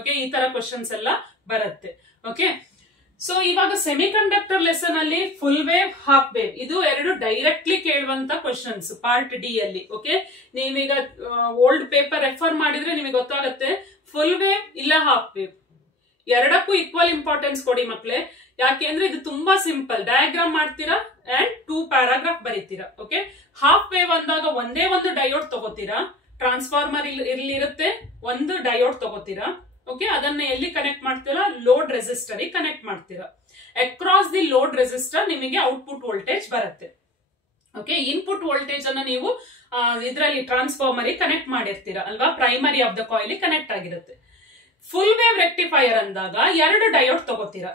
ಓಕೆ, ಈ ತರ questions ಎಲ್ಲ ಬರುತ್ತೆ. ಓಕೆ, ಸೊ ಇವಾಗ ಸೆಮಿಕಂಡಕ್ಟರ್ ಲೆಸನ್ ಅಲ್ಲಿ ಫುಲ್ ವೇವ್, ಹಾಫ್ ವೇವ್ ಇದು ಎರಡು ಡೈರೆಕ್ಟ್ಲಿ ಕೇಳುವಂತ ಕ್ವಶನ್ಸ್ ಪಾರ್ಟ್ ಡಿ ಅಲ್ಲಿ. ಓಕೆ, ನೀವೀಗ ಓಲ್ಡ್ ಪೇಪರ್ ರೆಫರ್ ಮಾಡಿದ್ರೆ ನಿಮಗೆ ಗೊತ್ತಾಗುತ್ತೆ ಫುಲ್ ವೇವ್ ಇಲ್ಲ ಹಾಫ್ ವೇವ್, ಎರಡಕ್ಕೂ ಈಕ್ವಲ್ ಇಂಪಾರ್ಟೆನ್ಸ್ ಕೊಡಿ ಮಕ್ಳೇ. ಯಾಕೆ ಅಂದ್ರೆ ಇದು ತುಂಬಾ ಸಿಂಪಲ್. ಡಯಾಗ್ರಾಮ್ ಮಾಡ್ತೀರಾ ಅಂಡ್ 2 ಪ್ಯಾರಾಗ್ರಾಫ್ ಬರೀತೀರಾ. ಓಕೆ, ಹಾಫ್ ವೇವ್ ಅಂದಾಗ ಒಂದೇ ಒಂದು ಡಯೋಡ್ ತಗೋತೀರಾ, ಟ್ರಾನ್ಸ್ಫಾರ್ಮರ್ ಇಲ್ಲಿ ಇರುತ್ತೆ, ಒಂದು ಡಯೋಡ್ ತಗೋತೀರಾ. ಓಕೆ, ಅದನ್ನ ಎಲ್ಲಿ ಕನೆಕ್ಟ್ ಮಾಡ್ತೀರಾ? ಲೋಡ್ ರೆಸಿಸ್ಟರ್ ಕನೆಕ್ಟ್ ಮಾಡ್ತೀರಾ. ಅಕ್ರಾಸ್ ದಿ ಲೋಡ್ ರೆಸಿಸ್ಟರ್ ನಿಮಗೆ ಔಟ್ಪುಟ್ ವೋಲ್ಟೇಜ್ ಬರುತ್ತೆ. ಓಕೆ, ಇನ್ಪುಟ್ ವೋಲ್ಟೇಜ್ ಅನ್ನ ನೀವು ಇದರಲ್ಲಿ ಟ್ರಾನ್ಸ್ಫಾರ್ಮರ್ ಕನೆಕ್ಟ್ ಮಾಡಿರ್ತೀರಾ ಅಲ್ವಾ, primary of the coil connect ಆಗಿರುತ್ತೆ. ಫುಲ್ ವೇವ್ ರೆಕ್ಟಿಫೈಯರ್ ಅಂದಾಗ 2 ಡಯೋಡ್ ತಗೋತೀರಾ.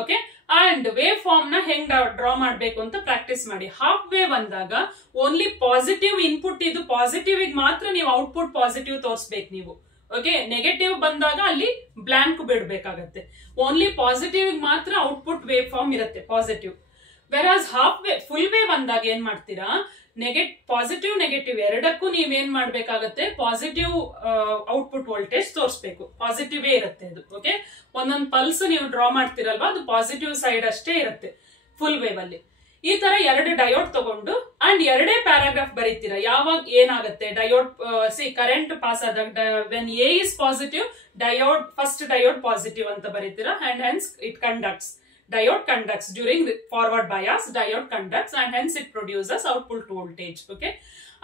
ಓಕೆ, ಅಂಡ್ ವೇವ್ ಫಾರ್ಮ್ ನ ಹೆಂಗ್ ಡ್ರಾ ಮಾಡ್ಬೇಕು ಅಂತ ಪ್ರಾಕ್ಟೀಸ್ ಮಾಡಿ. ಹಾಫ್ ವೇವ್ ಅಂದಾಗ ಓನ್ಲಿ ಪಾಸಿಟಿವ್ ಇನ್ಪುಟ್, ಇದು ಪಾಸಿಟಿವ್ ಮಾತ್ರ ನೀವು ಔಟ್ಪುಟ್ ಪಾಸಿಟಿವ್ ತೋರಿಸ್ಬೇಕು ನೀವು. ಓಕೆ, ನೆಗೆಟಿವ್ ಬಂದಾಗ ಅಲ್ಲಿ ಬ್ಲಾಂಕ್ ಬಿಡ್ಬೇಕಾಗತ್ತೆ. ಓನ್ಲಿ ಪಾಸಿಟಿವ್ ಮಾತ್ರ ಔಟ್ಪುಟ್ ವೇವ್ ಫಾರ್ಮ್ ಇರುತ್ತೆ positive. Versus half wave, full wave ಅಂದಾಗ ಏನ್ ಮಾಡ್ತೀರಾ? ಪಾಸಿಟಿವ್ ನೆಗೆಟಿವ್ ಎರಡಕ್ಕೂ ನೀವೇನ್ ಮಾಡ್ಬೇಕಾಗತ್ತೆ? ಪಾಸಿಟಿವ್ ಔಟ್ಪುಟ್ ವೋಲ್ಟೇಜ್ ತೋರಿಸ್ಬೇಕು. ಪಾಸಿಟಿವ್ ಇರುತ್ತೆ ಅದು. ಓಕೆ, ಒಂದೊಂದು ಪಲ್ಸ್ ನೀವು ಡ್ರಾ ಮಾಡ್ತಿರಲ್ವಾ, ಅದು ಪಾಸಿಟಿವ್ ಸೈಡ್ ಅಷ್ಟೇ ಇರುತ್ತೆ ಫುಲ್ ವೇವ್ ಅಲ್ಲಿ. ಈ ತರ 2 ಡಯೋಡ್ ತಗೊಂಡು ಅಂಡ್ 2 ಪ್ಯಾರಾಗ್ರಾಫ್ ಬರೀತೀರಾ. ಯಾವಾಗ ಏನಾಗುತ್ತೆ? ಡಯೋಡ್ ಕರೆಂಟ್ ಪಾಸ್ ಆದಾಗ when A is positive, diode first diode positive ಅಂತ ಬರೀತೀರಾ. And hence it conducts, diode conducts during forward bias, diode conducts and hence it produces output voltage. Okay,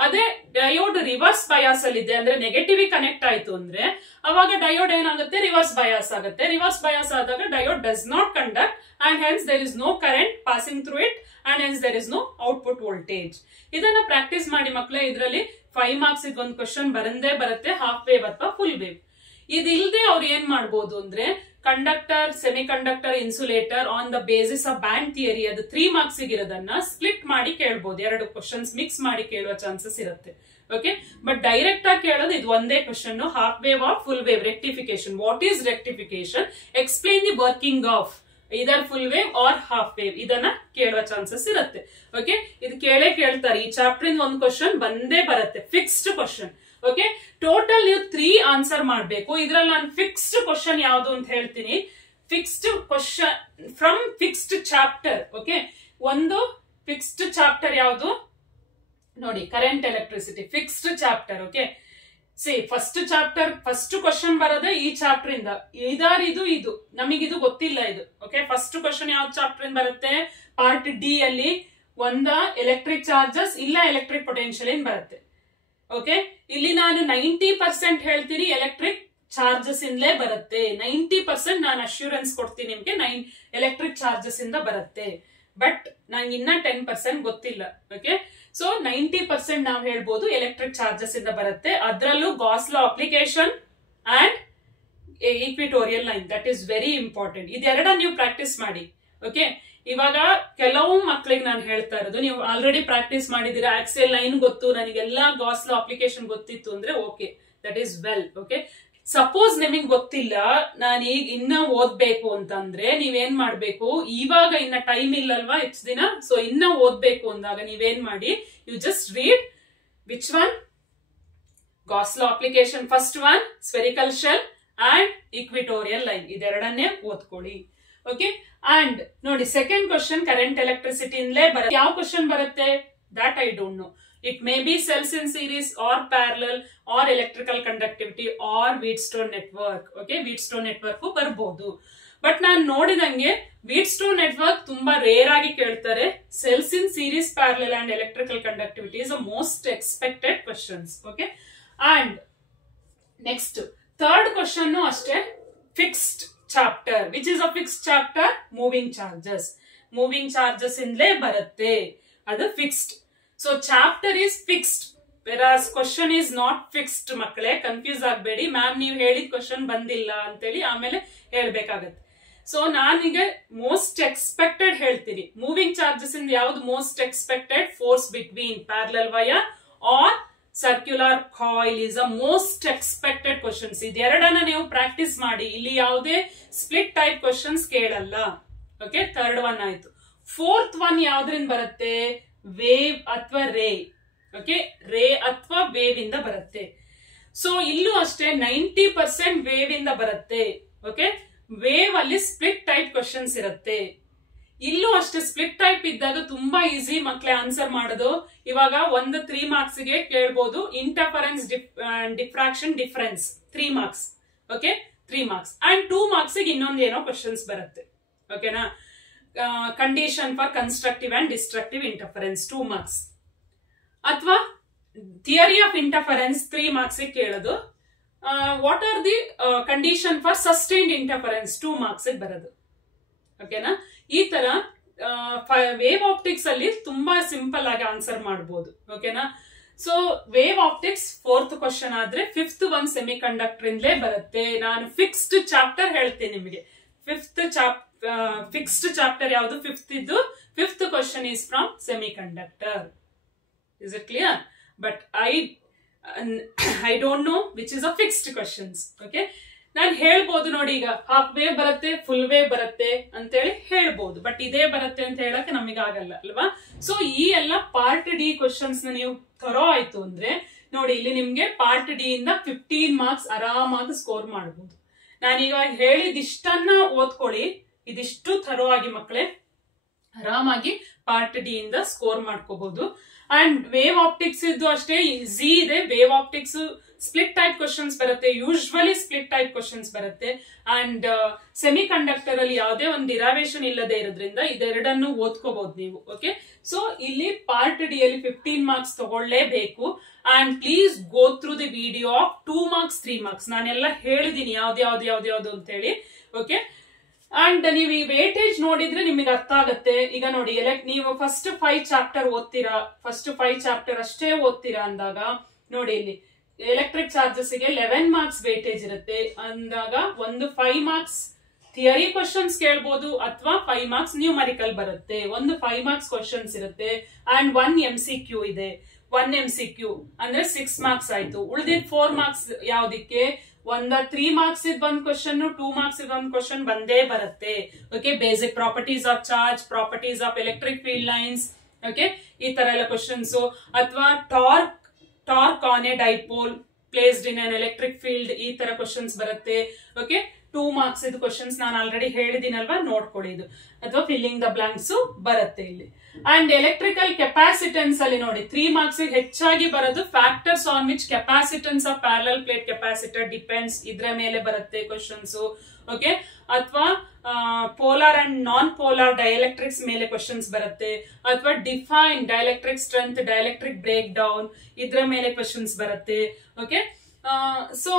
ಅದೇ diode reverse bias ಅಲ್ಲಿ ಇದೆ ಅಂದ್ರೆ negative connect ಆಯ್ತು ಅಂದ್ರೆ ಅವಾಗ diode ಏನಾಗುತ್ತೆ? ರಿವರ್ಸ್ ಬಯಾಸ್ ಆಗುತ್ತೆ. ರಿವರ್ಸ್ ಬಯಾಸ್ ಆದಾಗ diode does not conduct and hence there is no current passing through it and hence there is no output voltage. ಇದನ್ನ ಪ್ರಾಕ್ಟೀಸ್ ಮಾಡಿ ಮಕ್ಕಳೇ. ಇದರಲ್ಲಿ 5 ಮಾರ್ಕ್ಸ್ ಒಂದು ಕ್ವಶನ್ ಬಂದೇ ಬರುತ್ತೆ, ಹಾಫ್ ವೇವ್ ಅಥವಾ ಫುಲ್ ವೇವ್. ಇದಿಲ್ಲದೆ ಅವ್ರು ಏನ್ ಮಾಡ್ಬೋದು ಅಂದ್ರೆ conductor, semiconductor, insulator on the basis of band theory, ಅದು 3 ಮಾರ್ಕ್ಸ್ ಇರೋದನ್ನ ಸ್ಪ್ಲಿಟ್ ಮಾಡಿ ಕೇಳ್ಬೋದು. 2 ಕ್ವಶನ್ಸ್ ಮಿಕ್ಸ್ ಮಾಡಿ ಕೇಳುವ ಚಾನ್ಸಸ್ ಇರುತ್ತೆ. ಓಕೆ, ಬಟ್ ಡೈರೆಕ್ಟ್ ಆಗಿ ಕೇಳೋದು ಇದು ಒಂದೇ question, half wave or full wave rectification. What is rectification? Explain the working of either full wave or half wave, ಇದನ್ನ ಕೇಳುವ ಚಾನ್ಸಸ್ ಇರುತ್ತೆ. ಓಕೆ, ಇದು ಕೇಳ್ತಾರೆ. ಈ ಚಾಪ್ಟರ್ ಇಂದ ಒಂದು ಕ್ವಶನ್ ಬಂದೇ ಬರುತ್ತೆ, ಫಿಕ್ಸ್ಡ್ ಕ್ವಶನ್. ಓಕೆ, ಟೋಟಲ್ ನೀವು 3 ಆನ್ಸರ್ ಮಾಡಬೇಕು. ಇದ್ರಲ್ಲಿ ನಾನು ಫಿಕ್ಸ್ಡ್ ಕ್ವಶನ್ ಯಾವುದು ಅಂತ ಹೇಳ್ತೀನಿ. Fixed question from fixed chapter. Okay, ಒಂದು ಫಿಕ್ಸ್ಡ್ ಚಾಪ್ಟರ್ ಯಾವುದು ನೋಡಿ? Current electricity fixed chapter. Okay, C first chapter first question ಬರೋದೇ ಈ ಚಾಪ್ಟರ್ ಇಂದ. ಇದು ನಮಗಿದು ಗೊತ್ತಿಲ್ಲ ಇದು. ಓಕೆ, ಫಸ್ಟ್ ಕ್ವಶನ್ ಯಾವ ಚಾಪ್ಟರ್ ಇಂದ ಬರುತ್ತೆ? ಪಾರ್ಟ್ ಡಿ ಅಲ್ಲಿ ಒಂದ ಎಲೆಕ್ಟ್ರಿಕ್ ಚಾರ್ಜಸ್ ಇಲ್ಲ ಎಲೆಕ್ಟ್ರಿಕ್ ಪೊಟೆನ್ಶಿಯಲ್ ಏನ್ ಬರುತ್ತೆ. ಓಕೆ, ಇಲ್ಲಿ ನಾನು 90% ಹೇಳ್ತೀನಿ ಎಲೆಕ್ಟ್ರಿಕ್ ಚಾರ್ಜಸ್ ಇಂದಲೇ ಬರುತ್ತೆ. 90% ನಾನು ಅಶ್ಯೂರೆನ್ಸ್ ಕೊಡ್ತೀನಿ ನಿಮ್ಗೆ ಎಲೆಕ್ಟ್ರಿಕ್ ಚಾರ್ಜಸ್ ಇಂದ ಬರುತ್ತೆ. ಬಟ್ ನಂಗೆ ಇನ್ನ 10% ಗೊತ್ತಿಲ್ಲ. ಓಕೆ, ಸೊ 90% ನಾವು ಹೇಳ್ಬೋದು ಎಲೆಕ್ಟ್ರಿಕ್ ಚಾರ್ಜಸ್ ಇಂದ ಬರುತ್ತೆ. ಅದರಲ್ಲೂ Gauss law application and equatorial line, that is very important. ಇದೆರಡ ನೀವು ಪ್ರಾಕ್ಟೀಸ್ ಮಾಡಿ. ಓಕೆ, ಇವಾಗ ಕೆಲವು ಮಕ್ಳಿಗೆ ನಾನು ಹೇಳ್ತಾ ಇರೋದು, ನೀವು ಆಲ್ರೆಡಿ ಪ್ರಾಕ್ಟೀಸ್ ಮಾಡಿದೀರಾ, ಆಕ್ಸಿಯಲ್ ಲೈನ್ ಗೊತ್ತು, ನನಗೆಲ್ಲ ಗಾಸ್ ಲಾ ಅಪ್ಲಿಕೇಶನ್ ಗೊತ್ತಿತ್ತು ಅಂದ್ರೆ okay, that is well. Okay, suppose ನಿಮಗೆ ಗೊತ್ತಿಲ್ಲ, ನಾನು ಈಗ ಇನ್ನ ಓದ್ಬೇಕು ಅಂತಂದ್ರೆ ನೀವೇನ್ ಮಾಡ್ಬೇಕು, ಇವಾಗ ಇನ್ನ ಟೈಮ್ ಇಲ್ಲಲ್ವಾ ಇಷ್ಟು ದಿನ, ಸೊ ಇನ್ನ ಓದ್ಬೇಕು ಅಂದಾಗ ನೀವೇನ್ ಮಾಡಿ, you just read which one, Gauss law application first one, spherical shell and equatorial line, ಇದೆರಡನ್ನೇ ಓದ್ಕೊಳ್ಳಿ. ಓಕೆ, ಅಂಡ್ ನೋಡಿ ಸೆಕೆಂಡ್ ಕ್ವಶನ್ ಕರೆಂಟ್ ಎಲೆಕ್ಟ್ರಿಸಿಟಿ ಇಂದಲೇ ಬರುತ್ತೆ. ಯಾವ ಕ್ವಶನ್ ಬರುತ್ತೆ that I don't know. It may be cells in series or parallel or electrical conductivity or Wheatstone network. Okay, Wheatstone network ಬರ್ಬೋದು. But ನಾನು ನೋಡಿದಂಗೆ ವೀಟ್ಸ್ಟೋನ್ ನೆಟ್ವರ್ಕ್ ತುಂಬಾ rare ಆಗಿ ಕೇಳ್ತಾರೆ. Cells in series parallel and electrical conductivity is a most expected questions. Okay, and next third question ಅಷ್ಟೇ, fixed chapter. Which is a fixed chapter? Moving charges. Moving charges ಇಂದಲೇ ಬರುತ್ತೆ, ಅದು fixed. So chapter is fixed, versus question is not fixed. ಮಕ್ಕಳೇ confuse ಆಗಬೇಡಿ, ma'am ನೀವು ಹೇಳಿದ question ಬಂದಿಲ್ಲ ಅಂತೇಳಿ ಆಮೇಲೆ ಹೇಳ್ಬೇಕಾಗತ್ತೆ. ಸೊ ನಾನೀಗ ಮೋಸ್ಟ್ ಎಕ್ಸ್ಪೆಕ್ಟೆಡ್ ಹೇಳ್ತೀನಿ. ಮೂವಿಂಗ್ ಚಾರ್ಜಸ್ ಇಂದ ಯಾವ್ದು most expected? Force between parallel wire or circular coil is a most expected questions. ಇದೆರಡನ್ನ ನೀವು ಪ್ರಾಕ್ಟೀಸ್ ಮಾಡಿ. ಇಲ್ಲಿ ಯಾವುದೇ ಸ್ಪ್ಲಿಟ್ ಟೈಪ್ ಕ್ವಶನ್ಸ್ ಕೇಳಲ್ಲ. ಓಕೆ, ಥರ್ಡ್ ಒನ್ ಆಯ್ತು. ಫೋರ್ತ್ ಒನ್ ಯಾವ್ದ್ರಿಂದ ಬರುತ್ತೆ? ವೇವ್ ಅಥವಾ ರೇ. ಓಕೆ, ರೇ ಅಥವಾ ವೇವ್ ಇಂದ ಬರುತ್ತೆ. ಸೊ ಇಲ್ಲೂ ಅಷ್ಟೇ 90% ವೇವ್ ಇಂದ ಬರುತ್ತೆ. ಓಕೆ, ವೇವ್ ಅಲ್ಲಿ ಸ್ಪ್ಲಿಟ್ ಟೈಪ್ ಕ್ವಶನ್ಸ್ ಇರುತ್ತೆ. ಇಲ್ಲೂ ಅಷ್ಟೇ ಸ್ಪ್ಲಿಟ್ ಟೈಪ್ ಇದ್ದಾಗ ತುಂಬಾ ಈಸಿ ಮಕ್ಳೇ ಆನ್ಸರ್ ಮಾಡೋದು. ಇವಾಗ ಒಂದು 3 marks ಗೆ ಕೇಳ್ಬೋದು, interference diffraction difference 3 marks. Okay, 3 marks and 2 marks ಗೆ ಇನ್ನೊಂದು ಏನೋ ಕ್ವಶನ್ಸ್ ಬರುತ್ತೆ. ಓಕೆನಾ, condition for constructive and destructive interference 2 marks, ಅಥವಾ ಥಿಯರಿ ಆಫ್ ಇಂಟರ್ಫರೆನ್ಸ್ 3 marks ಗೆ ಕೇಳೋದು. What are the condition for sustained interference 2 marks ಗೆ ಬರೋದು. ಓಕೆನಾ, ಈ ತರ ವೇವ್ ಆಪ್ಟಿಕ್ಸ್ ಅಲ್ಲಿ ತುಂಬಾ ಸಿಂಪಲ್ ಆಗಿ ಆನ್ಸರ್ ಮಾಡಬಹುದು. ಓಕೆನಾ, so wave optics 4th question ಆದ್ರೆ 5th ಒನ್ ಸೆಮಿ ಕಂಡಕ್ಟರ್ ಇಂದಲೇ ಬರುತ್ತೆ. ನಾನು ಫಿಕ್ಸ್ಡ್ ಚಾಪ್ಟರ್ ಹೇಳ್ತೀನಿ ನಿಮಗೆ. ಫಿಕ್ಸ್ಡ್ ಚಾಪ್ಟರ್ ಯಾವುದು? 5th ಇದ್ದು 5th question is from semi conductor. Is it clear? But I don't no which is a fixed questions. Okay, ನಾನು ಹೇಳ್ಬೋದು ನೋಡಿ, ಈಗ ಹಾಫ್ ವೇವ್ ಬರುತ್ತೆ, ಫುಲ್ ವೇವ್ ಬರುತ್ತೆ ಅಂತೇಳಿ ಹೇಳ್ಬೋದು. ಬಟ್ ಇದೇ ಬರುತ್ತೆ ಅಂತ ಹೇಳಕ್ಕೆ ನಮಗೆ ಆಗಲ್ಲ ಅಲ್ವಾ? ಸೊ ಈ ಎಲ್ಲ ಪಾರ್ಟ್ ಡಿ ಕ್ವಶನ್ಸ್ ನೀವು ತರೋ ಆಯ್ತು ಅಂದ್ರೆ ನೋಡಿ, ಇಲ್ಲಿ ನಿಮ್ಗೆ ಪಾರ್ಟ್ ಡಿ ಇಂದ 15 marks ಆರಾಮಾಗಿ ಸ್ಕೋರ್ ಮಾಡಬಹುದು. ನಾನೀಗ ಹೇಳಿದಿಷ್ಟನ್ನ ಓದ್ಕೊಳ್ಳಿ, ಇದಿಷ್ಟು ಥರೋ ಆಗಿ ಮಕ್ಕಳೇ ಆರಾಮಾಗಿ ಪಾರ್ಟ್ ಡಿ ಇಂದ ಸ್ಕೋರ್ ಮಾಡ್ಕೋಬಹುದು. ಅಂಡ್ ವೇವ್ ಆಪ್ಟಿಕ್ಸ್ ಇದ್ದು ಅಷ್ಟೇ ಈಸಿ ಇದೆ. Wave optics split type questions ಬರುತ್ತೆ, ಯೂಶುವಲಿ ಸ್ಪ್ಲಿಟ್ ಟೈಪ್ ಕ್ವಶನ್ಸ್ ಬರುತ್ತೆ. ಅಂಡ್ ಸೆಮಿ ಕಂಡಕ್ಟರ್ ಅಲ್ಲಿ ಯಾವುದೇ ಒಂದು ಡಿರೈವೇಶನ್ ಇಲ್ಲದೆ ಇರೋದ್ರಿಂದ ಇದೆರಡನ್ನು ಓದ್ಕೋಬಹುದು ನೀವು. ಓಕೆ, ಸೊ ಇಲ್ಲಿ ಪಾರ್ಟ್ ಡಿ ಅಲ್ಲಿ 15 marks ತಗೊಳ್ಳೇಬೇಕು. And please go through the video of 2 marks 3 marks. ನಾನೆಲ್ಲ ಹೇಳಿದೀನಿ ಯಾವ್ದು ಅಂತ ಹೇಳಿ. ಓಕೆ, ಅಂಡ್ ನೀವು ಈ ವೇಟೇಜ್ ನೋಡಿದ್ರೆ ನಿಮಗೆ ಅರ್ಥ ಆಗುತ್ತೆ. ಈಗ ನೋಡಿ, ನೀವು ಫಸ್ಟ್ 5 ಚಾಪ್ಟರ್ ಓದ್ತೀರಾ, ಫಸ್ಟ್ 5 ಚಾಪ್ಟರ್ ಅಷ್ಟೇ ಓದ್ತೀರಾ ಅಂದಾಗ ನೋಡಿ, ಇಲ್ಲಿ ಎಲೆಕ್ಟ್ರಿಕ್ ಚಾರ್ಜಸ್ ಗೆ 11 marks ವೇಟೇಜ್ ಇರುತ್ತೆ ಅಂದಾಗ ಒಂದು 5 marks ಥಿಯರಿ ಕ್ವಶನ್ಸ್ ಕೇಳ್ಬೋದು, ಅಥವಾ 5 marks ನ್ಯೂಮರಿಕಲ್ ಬರುತ್ತೆ. ಒಂದು 5 marks ಕ್ವಶನ್ಸ್ ಇರುತ್ತೆ ಅಂಡ್ 1 MCQ ಇದೆ. 1 MCQ ಅಂದ್ರೆ 6 marks ಆಯ್ತು. ಉಳಿದಿದ್ 4 marks ಯಾವ್ದಿಕ್ಕೆ? ಒಂದ 3 marks ಇದ್ ಒಂದ್ ಕ್ವಶನ್, 2 marks ಇದ್ ಒಂದ್ ಕ್ವಶನ್ ಬಂದೇ ಬರುತ್ತೆ. Okay, basic properties of charge, properties of electric field lines. Okay, ಈ ತರ ಎಲ್ಲ ಕ್ವಶನ್ಸ್, ಅಥವಾ torque on A dipole placed in an electric field, ಈ ತರ ಕ್ವಶನ್ಸ್ ಬರುತ್ತೆ. ಓಕೆ, 2 marks ಇದು ಕ್ವಶನ್ಸ್ ನಾನು ಆಲ್ರೆಡಿ ಹೇಳಿದಿನಲ್ವಾ, ನೋಡ್ಕೊಳ್ಳಿ ಇದು. ಅಥವಾ ಫಿಲ್ಲಿಂಗ್ ದ ಬ್ಲಾಂಕ್ಸ್ ಬರುತ್ತೆ ಇಲ್ಲಿ. ಅಂಡ್ ಎಲೆಕ್ಟ್ರಿಕಲ್ ಕೆಪಾಸಿಟೆನ್ಸ್ ಅಲ್ಲಿ ನೋಡಿ 3 marks ಹೆಚ್ಚಾಗಿ ಬರೋದು factors on which capacitance of parallel plate capacitor depends, ಇದ್ರ ಮೇಲೆ ಬರುತ್ತೆ ಕ್ವಶನ್ಸ್. ಓಕೆ, ಅಥವಾ polar and non polar dielectrics ಮೇಲೆ ಕ್ವಶನ್ಸ್ ಬರುತ್ತೆ, ಅಥವಾ define dielectric strength, dielectric break down ಇದ್ರ ಮೇಲೆ ಕ್ವಶನ್ಸ್ ಬರುತ್ತೆ. ಓಕೆ, ಸೊ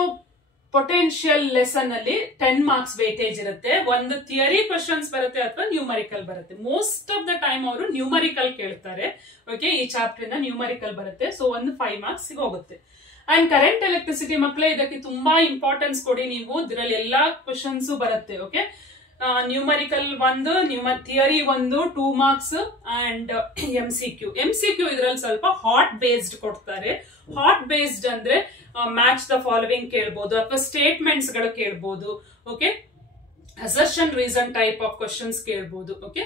ಪೊಟೆನ್ಶಿಯಲ್ ಲೆಸನ್ ಅಲ್ಲಿ 10 ಮಾರ್ಕ್ಸ್ ವೇಟೇಜ್ ಇರುತ್ತೆ. ಒಂದು ಥಿಯರಿ ಕ್ವಶನ್ಸ್ ಬರುತ್ತೆ ಅಥವಾ ನ್ಯೂಮರಿಕಲ್ ಬರುತ್ತೆ. ಮೋಸ್ಟ್ ಆಫ್ ದ ಟೈಮ್ ಅವರು ನ್ಯೂಮರಿಕಲ್ ಕೇಳ್ತಾರೆ. ಓಕೆ, ಈ ಚಾಪ್ಟರ್ ಇಂದ ನ್ಯೂಮರಿಕಲ್ ಬರುತ್ತೆ. ಸೊ ಒಂದು 5 ಮಾರ್ಕ್ಸ್ ಹೋಗುತ್ತೆ. ಅಂಡ್ ಕರೆಂಟ್ ಎಲೆಕ್ಟ್ರಿಸಿಟಿ ಮಕ್ಕಳೇ ಇದಕ್ಕೆ ತುಂಬಾ ಇಂಪಾರ್ಟೆನ್ಸ್ ಕೊಡಿ ನೀವು. ಇದರಲ್ಲಿ ಎಲ್ಲಾ ಕ್ವಶನ್ಸ್ ಬರುತ್ತೆ. ಓಕೆ, ನ್ಯೂಮರಿಕಲ್ ಒಂದು, ಥಿಯರಿ ಒಂದು 2 ಮಾರ್ಕ್ಸ್ ಅಂಡ್ MCQ ಇದ್ರಲ್ಲಿ ಸ್ವಲ್ಪ ಹಾಟ್ ಬೇಸ್ಡ್ ಕೊಡ್ತಾರೆ. ಹಾಟ್ ಬೇಸ್ಡ್ ಅಂದ್ರೆ ಮ್ಯಾಚ್ ದ ಫಾಲೋವಿಂಗ್ ಕೇಳ್ಬೋದು, ಅಥವಾ ಸ್ಟೇಟ್ಮೆಂಟ್ಸ್ ಗಳು ಕೇಳ್ಬೋದು. Okay, assertion reason type of questions ಕೇಳ್ಬೋದು. ಓಕೆ,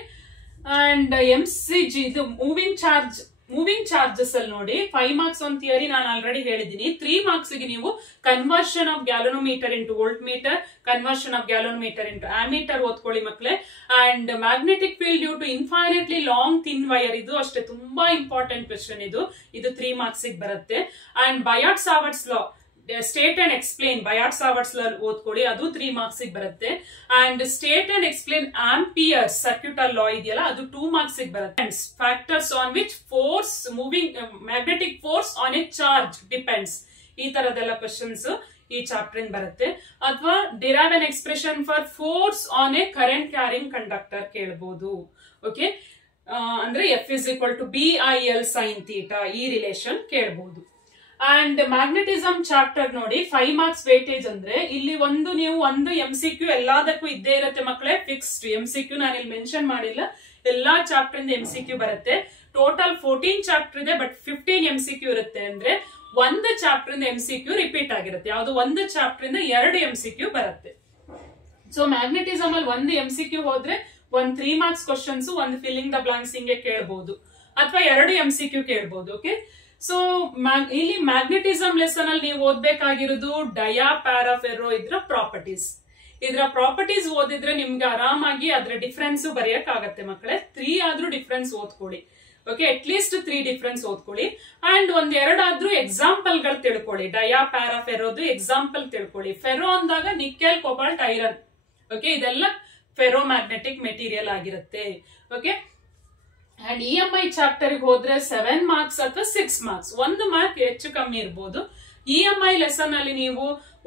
ಅಂಡ್ MCG ಇದು ಮೂವಿಂಗ್ ಚಾರ್ಜಸ್ ಅಲ್ಲಿ ನೋಡಿ 5 ಮಾರ್ಕ್ಸ್ ಒಂದು ಥಿಯರಿ ನಾನು ಆಲ್ರೆಡಿ ಹೇಳಿದೀನಿ. 3 ಮಾರ್ಕ್ಸ್ ಗೆ ನೀವು conversion of galvanometer into voltmeter, conversion of galvanometer into ammeter ಓದ್ಕೊಳ್ಳಿ ಮಕ್ಕಳೇ. And magnetic field due to infinitely long thin wire, ಇದು ಅಷ್ಟೇ ತುಂಬಾ ಇಂಪಾರ್ಟೆಂಟ್ ಕ್ವೆಶ್ಚನ್. ಇದು 3 ಮಾರ್ಕ್ಸ್ ಬರುತ್ತೆ. And Biot Savart's law state and explain, Biot Savart's law ಓದ್ಕೊಳ್ಳಿ, ಅದು 3 marks ಬರುತ್ತೆ. And state and explain Ampere circuital law ಇದೆಯಲ್ಲ, ಅದು 2 ಮಾರ್ಕ್ಸ್ ಬರುತ್ತೆ. Factors on which force magnetic force on a charge depends, ಈ ತರದೆಲ್ಲ ಕ್ವಶನ್ಸ್ ಈ ಚಾಪ್ಟರ್ ಇಂದ ಬರುತ್ತೆ. ಅಥವಾ derive an expression for force on a current carrying conductor ಕೇಳಬಹುದು. ಓಕೆ, ಅಂದ್ರೆ F = BIL sin θ, ಈ ರಿಲೇಷನ್ ಕೇಳಬಹುದು. ಅಂಡ್ ಮ್ಯಾಗ್ನೆಟಿಸಮ್ ಚಾಪ್ಟರ್ ನೋಡಿ 5 ಮಾರ್ಕ್ಸ್ ವೇಟೇಜ್ ಅಂದ್ರೆ ಇಲ್ಲಿ ನೀವು ಒಂದು MCQ ಎಲ್ಲದಕ್ಕೂ ಇದ್ದೇ ಇರುತ್ತೆ ಮಕ್ಕಳೇ, ಫಿಕ್ಸ್ಡ್ MCQ ನಾನು ಇಲ್ಲಿ ಮೆನ್ಷನ್ ಮಾಡಿಲ್ಲ. ಎಲ್ಲಾ ಚಾಪ್ಟರ್ ಇಂದ MCQ ಬರುತ್ತೆ. ಟೋಟಲ್ 14 ಚಾಪ್ಟರ್ ಇದೆ, ಬಟ್ 15 MCQ ಇರುತ್ತೆ. ಅಂದ್ರೆ ಒಂದು ಚಾಪ್ಟರ್ ಇಂದ MCQ ರಿಪೀಟ್ ಆಗಿರುತ್ತೆ. ಯಾವ್ದು ಒಂದು ಚಾಪ್ಟರ್ ಇಂದ 2 MCQ ಬರುತ್ತೆ. ಸೊ ಮ್ಯಾಗ್ನೆಟಿಸಮ್ ಅಲ್ಲಿ ಒಂದು MCQ ಹೋದ್ರೆ ಒಂದು 3 ಮಾರ್ಕ್ಸ್ ಕ್ವಶನ್ಸ್, ಒಂದು ಫಿಲ್ಲಿಂಗ್ ದ ಬ್ಲಾಂಕ್ಸ್ ಹಿಂಗೆ ಕೇಳಬಹುದು, ಅಥವಾ 2 MCQ ಕೇಳಬಹುದು. ಓಕೆ, ಸೊ ಇಲ್ಲಿ ಮ್ಯಾಗ್ನೆಟಿಸಮ್ ಲೆಸನ್ ಅಲ್ಲಿ ನೀವು ಓದ್ಬೇಕಾಗಿರೋದು ಡಯಾ ಪ್ಯಾರಾಫೆರೋ ಇದ್ರ ಪ್ರಾಪರ್ಟೀಸ್ ಓದಿದ್ರೆ ನಿಮ್ಗೆ ಆರಾಮಾಗಿ ಅದ್ರ ಡಿಫ್ರೆನ್ಸ್ ಬರೆಯಕ್ ಆಗತ್ತೆ ಮಕ್ಕಳೇ. 3 ಆದ್ರೂ ಡಿಫ್ರೆನ್ಸ್ ಓದ್ಕೊಳ್ಳಿ. ಓಕೆ, ಅಟ್ ಲೀಸ್ಟ್ 3 ಡಿಫ್ರೆನ್ಸ್ ಓದ್ಕೊಳ್ಳಿ. ಅಂಡ್ 1-2 ಆದ್ರೂ ಎಕ್ಸಾಂಪಲ್ ಗಳು ತಿಳ್ಕೊಳ್ಳಿ. ಡಯಾ ಪ್ಯಾರಾಫೆರೋದು ಎಕ್ಸಾಂಪಲ್ ತಿಳ್ಕೊಳ್ಳಿ. ಫೆರೋ ಅಂದಾಗ ನಿಕೆಲ್, ಕೋಬಾಲ್ಟ್, ಐರನ್. ಓಕೆ, ಇದೆಲ್ಲ ಫೆರೋ ಮ್ಯಾಗ್ನೆಟಿಕ್ ಮೆಟೀರಿಯಲ್ ಆಗಿರುತ್ತೆ. ಓಕೆ, ಅಂಡ್ EMI ಚಾಪ್ಟರ್ ಹೋದ್ರೆ 7 ಮಾರ್ಕ್ಸ್ ಅಥವಾ 6 ಮಾರ್ಕ್ಸ್, 1 ಮಾರ್ಕ್ ಹೆಚ್ಚು ಕಮ್ಮಿ ಇರ್ಬೋದು. EMI ಲೆಸನ್ ಅಲ್ಲಿ ನೀವು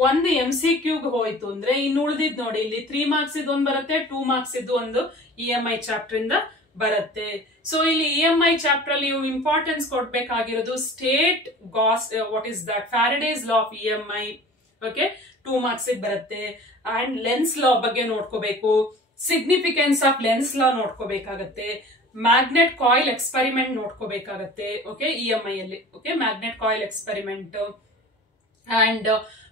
ಒಂದು MCQ ಹೋಯ್ತು ಅಂದ್ರೆ ಇನ್ನು ಉಳಿದಿದ್ ನೋಡಿ, ಇಲ್ಲಿ 3 ಮಾರ್ಕ್ಸ್ ಇದು ಒಂದು ಬರುತ್ತೆ, 2 ಮಾರ್ಕ್ಸ್ ಇದು ಒಂದು EMI ಚಾಪ್ಟರ್ ಇಂದ ಬರುತ್ತೆ. ಸೊ ಇಲ್ಲಿ EMI ಚಾಪ್ಟರ್ ಅಲ್ಲಿ ನೀವು ಇಂಪಾರ್ಟೆನ್ಸ್ ಕೊಡ್ಬೇಕಾಗಿರೋದು state what is that Faraday's law of EMI. Okay, 2 marks ಬರುತ್ತೆ. ಅಂಡ್ ಲೆನ್ಸ್ ಲಾ ಬಗ್ಗೆ ನೋಡ್ಕೋಬೇಕು, ಸಿಗ್ನಿಫಿಕೆನ್ಸ್ ಆಫ್ ಲೆನ್ಸ್ ಲಾ ನೋಡ್ಕೋಬೇಕಾಗತ್ತೆ, ಮ್ಯಾಗ್ನೆಟ್ ಕಾಯಿಲ್ ಎಕ್ಸ್ಪೆರಿಮೆಂಟ್ ನೋಡ್ಕೋಬೇಕಾಗತ್ತೆ. ಓಕೆ, EMI ಅಲ್ಲಿ. Okay, magnet coil experiment and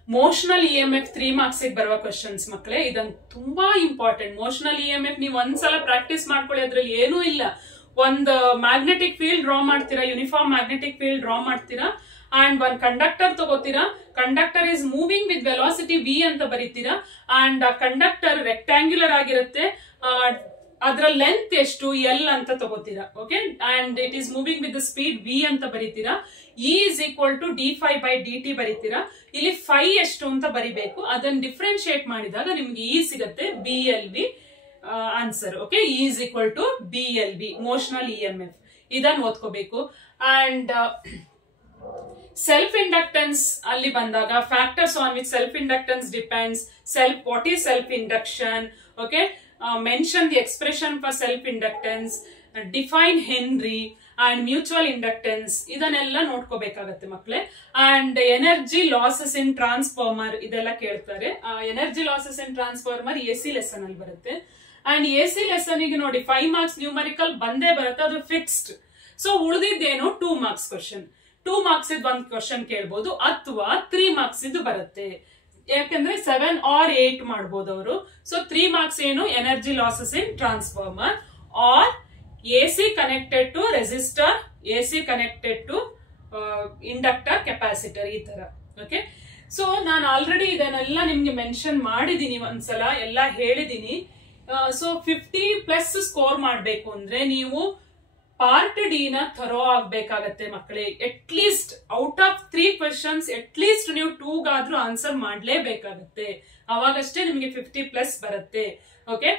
motional EMF 3 marks ಬರುವ questions ಮಕ್ಕಳೇ. ಇದೊಂದು ತುಂಬಾ ಇಂಪಾರ್ಟೆಂಟ್. ಮೋಷನಲ್ EMF ನೀವು ಒಂದ್ಸಲ ಪ್ರಾಕ್ಟೀಸ್ ಮಾಡ್ಕೊಳ್ಳಿ, ಅದ್ರಲ್ಲಿ ಏನೂ ಇಲ್ಲ. ಒಂದು ಮ್ಯಾಗ್ನೆಟಿಕ್ ಫೀಲ್ಡ್ ಡ್ರಾ ಮಾಡ್ತೀರಾ, ಯೂನಿಫಾರ್ಮ್ ಮ್ಯಾಗ್ನೆಟಿಕ್ ಫೀಲ್ಡ್ ಡ್ರಾ ಮಾಡ್ತೀರಾ. ಅಂಡ್ ಒಂದು ಕಂಡಕ್ಟರ್ ತಗೋತೀರಾ, conductor is moving with velocity v ಅಂತ ಬರೀತೀರಾ. ಅಂಡ್ ಆ ಕಂಡಕ್ಟರ್ ರೆಕ್ಟಾಂಗ್ಯುಲರ್ ಆಗಿರುತ್ತೆ, ಅದರ ಲೆಂತ್ ಎಷ್ಟು L ಅಂತ ತಗೋತೀರಾ. Okay, and it is moving with the speed v ಅಂತ ಬರೀತೀರಾ. E = dφ/dt ಬರೀತೀರಾ. ಇಲ್ಲಿ φ ಎಷ್ಟು ಅಂತ ಬರಿಬೇಕು. ಅದನ್ನ ಡಿಫ್ರೆನ್ಶಿಯೇಟ್ ಮಾಡಿದಾಗ ನಿಮ್ಗೆ E ಸಿಗುತ್ತೆ, BLV answer. Okay, E = BLV ಮೋಷನಲ್ EMF. ಇದನ್ನ ಓದ್ಕೋಬೇಕು. ಅಂಡ್ ಸೆಲ್ಫ್ ಇಂಡಕ್ಟೆನ್ಸ್ ಅಲ್ಲಿ ಬಂದಾಗ factors on which self inductance depends, what is self induction. Okay, mention the expression for self-inductance, define Henry and mutual inductance, ಇದನ್ನೆಲ್ಲ ನೋಡ್ಕೋಬೇಕಾಗತ್ತೆ ಮಕ್ಕಳೇ. And energy losses in transformer ಇದೆಲ್ಲ ಕೇಳ್ತಾರೆ. Energy losses in transformer AC lesson ಅಲ್ಲಿ ಬರುತ್ತೆ. And AC lesson ಗೆ ನೋಡಿ 5 marks numerical ಬಂದೇ ಬರುತ್ತೆ, ಅದು ಫಿಕ್ಸ್ಡ್. ಸೊ ಉಳಿದಿದ್ದೇನು 2 ಮಾರ್ಕ್ಸ್ ಕ್ವಶನ್. 2 ಮಾರ್ಕ್ಸ್ ಒಂದು ಕ್ವಶನ್ ಕೇಳ್ಬೋದು, ಅಥವಾ 3 ಮಾರ್ಕ್ಸ್ ಇದು ಬರುತ್ತೆ. ಯಾಕಂದ್ರೆ 7 or 8 ಮಾಡಬಹುದು ಅವರು. ಸೊ 3 ಮಾರ್ಕ್ಸ್ ಏನು, energy losses in transformer are AC connected to resistor, AC connected to inductor, capacitor, ಈ ತರ. ಓಕೆ, ಸೊ ನಾನು ಆಲ್ರೆಡಿ ಇದನ್ನೆಲ್ಲ ನಿಮ್ಗೆ ಮೆನ್ಷನ್ ಮಾಡಿದೀನಿ, ಒಂದ್ಸಲ ಎಲ್ಲ ಹೇಳಿದೀನಿ. ಸೊ 50+ ಸ್ಕೋರ್ ಮಾಡ್ಬೇಕು ಅಂದ್ರೆ ನೀವು ಪಾರ್ಟ್ ಡಿ ನ ಥರೋ ಆಗ್ಬೇಕಾಗತ್ತೆ ಮಕ್ಕಳೇ. At least out of 3 questions at least ನೀವು 2 ಗಾದ್ರೂ ಆನ್ಸರ್ ಮಾಡ್ಲೇಬೇಕಾಗತ್ತೆ. ಅವಾಗಷ್ಟೇ ನಿಮ್ಗೆ 50+ ಬರುತ್ತೆ. ಓಕೆ,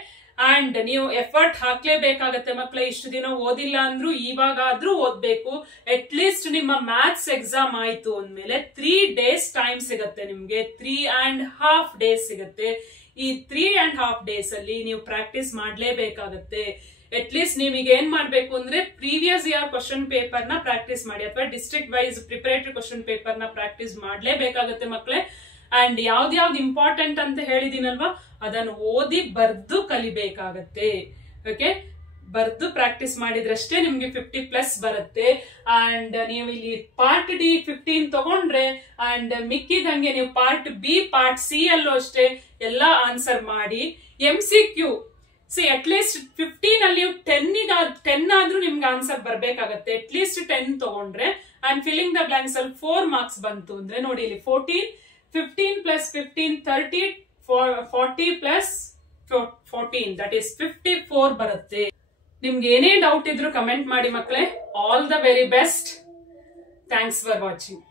ಅಂಡ್ ನೀವು ಎಫರ್ಟ್ ಹಾಕ್ಲೇಬೇಕಾಗತ್ತೆ ಮಕ್ಕಳೇ. ಇಷ್ಟು ದಿನ ಓದಿಲ್ಲ ಅಂದ್ರೂ ಇವಾಗಾದ್ರೂ ಓದ್ಬೇಕು. ಅಟ್ ಲೀಸ್ಟ್ ನಿಮ್ಮ ಮ್ಯಾಥ್ಸ್ ಎಕ್ಸಾಮ್ ಆಯ್ತು ಅಂದ್ಮೇಲೆ 3 days ಟೈಮ್ ಸಿಗತ್ತೆ ನಿಮ್ಗೆ, 3.5 days ಸಿಗತ್ತೆ. ಈ 3.5 days ಅಲ್ಲಿ ನೀವು ಪ್ರಾಕ್ಟೀಸ್ ಮಾಡ್ಲೇಬೇಕಾಗತ್ತೆ. ಅಟ್ ಲೀಸ್ಟ್ ನೀವೀಗ ಏನ್ ಮಾಡ್ಬೇಕು ಅಂದ್ರೆ ಪ್ರೀವಿಯಸ್ ಇಯರ್ ಕ್ವಶನ್ ಪೇಪರ್ ನ ಪ್ರಾಕ್ಟೀಸ್ ಮಾಡಿ, ಅಥವಾ district wise preparatory question paper ನ ಪ್ರಾಕ್ಟೀಸ್ ಮಾಡ್ಲೇಬೇಕಾಗತ್ತೆ ಮಕ್ಕಳೇ. ಅಂಡ್ ಯಾವ್ದು ಇಂಪಾರ್ಟೆಂಟ್ ಅಂತ ಹೇಳಿದೀನಲ್ವಾ, ಅದನ್ನು ಓದಿ ಬರ್ದು ಕಲಿಬೇಕಾಗತ್ತೆ. ಓಕೆ, ಬರ್ದು ಪ್ರಾಕ್ಟೀಸ್ ಮಾಡಿದ್ರಷ್ಟೇ ನಿಮ್ಗೆ 50+ ಬರುತ್ತೆ. ಅಂಡ್ ನೀವು ಇಲ್ಲಿ ಪಾರ್ಟ್ ಡಿ 15 ತಗೊಂಡ್ರೆ ಅಂಡ್ ಮಿಕ್ಕಿದಂಗೆ ನೀವು ಪಾರ್ಟ್ ಬಿ ಪಾರ್ಟ್ ಸಿ ಅಲ್ಲೂ ಅಷ್ಟೇ ಎಲ್ಲ ಆನ್ಸರ್ ಮಾಡಿ. MCQ ಅಟ್ ಲೀಸ್ಟ್ 15 ಅಲ್ಲಿ 10 ಆದ್ರೂ ನಿಮ್ಗೆ ಆನ್ಸರ್ ಬರ್ಬೇಕಾಗತ್ತೆ. ಅಟ್ ಲೀಸ್ಟ್ 10 ತಗೊಂಡ್ರೆ ಅಂಡ್ ಫಿಲ್ಲಿಂಗ್ ದ ಬ್ಲಾಂಕ್ಸ್ ಅಲ್ಲಿ 4 ಮಾರ್ಕ್ಸ್ ಬಂತು ಅಂದ್ರೆ ನೋಡಿ ಇಲ್ಲಿ 14, 15 + 15 30, 40 + 14 ದಟ್ ಈಸ್ 54 ಬರುತ್ತೆ. ನಿಮ್ಗೆ ಏನೇ ಡೌಟ್ ಇದ್ರು ಕಮೆಂಟ್ ಮಾಡಿ ಮಕ್ಕಳೇ. All the very best. Thanks for watching.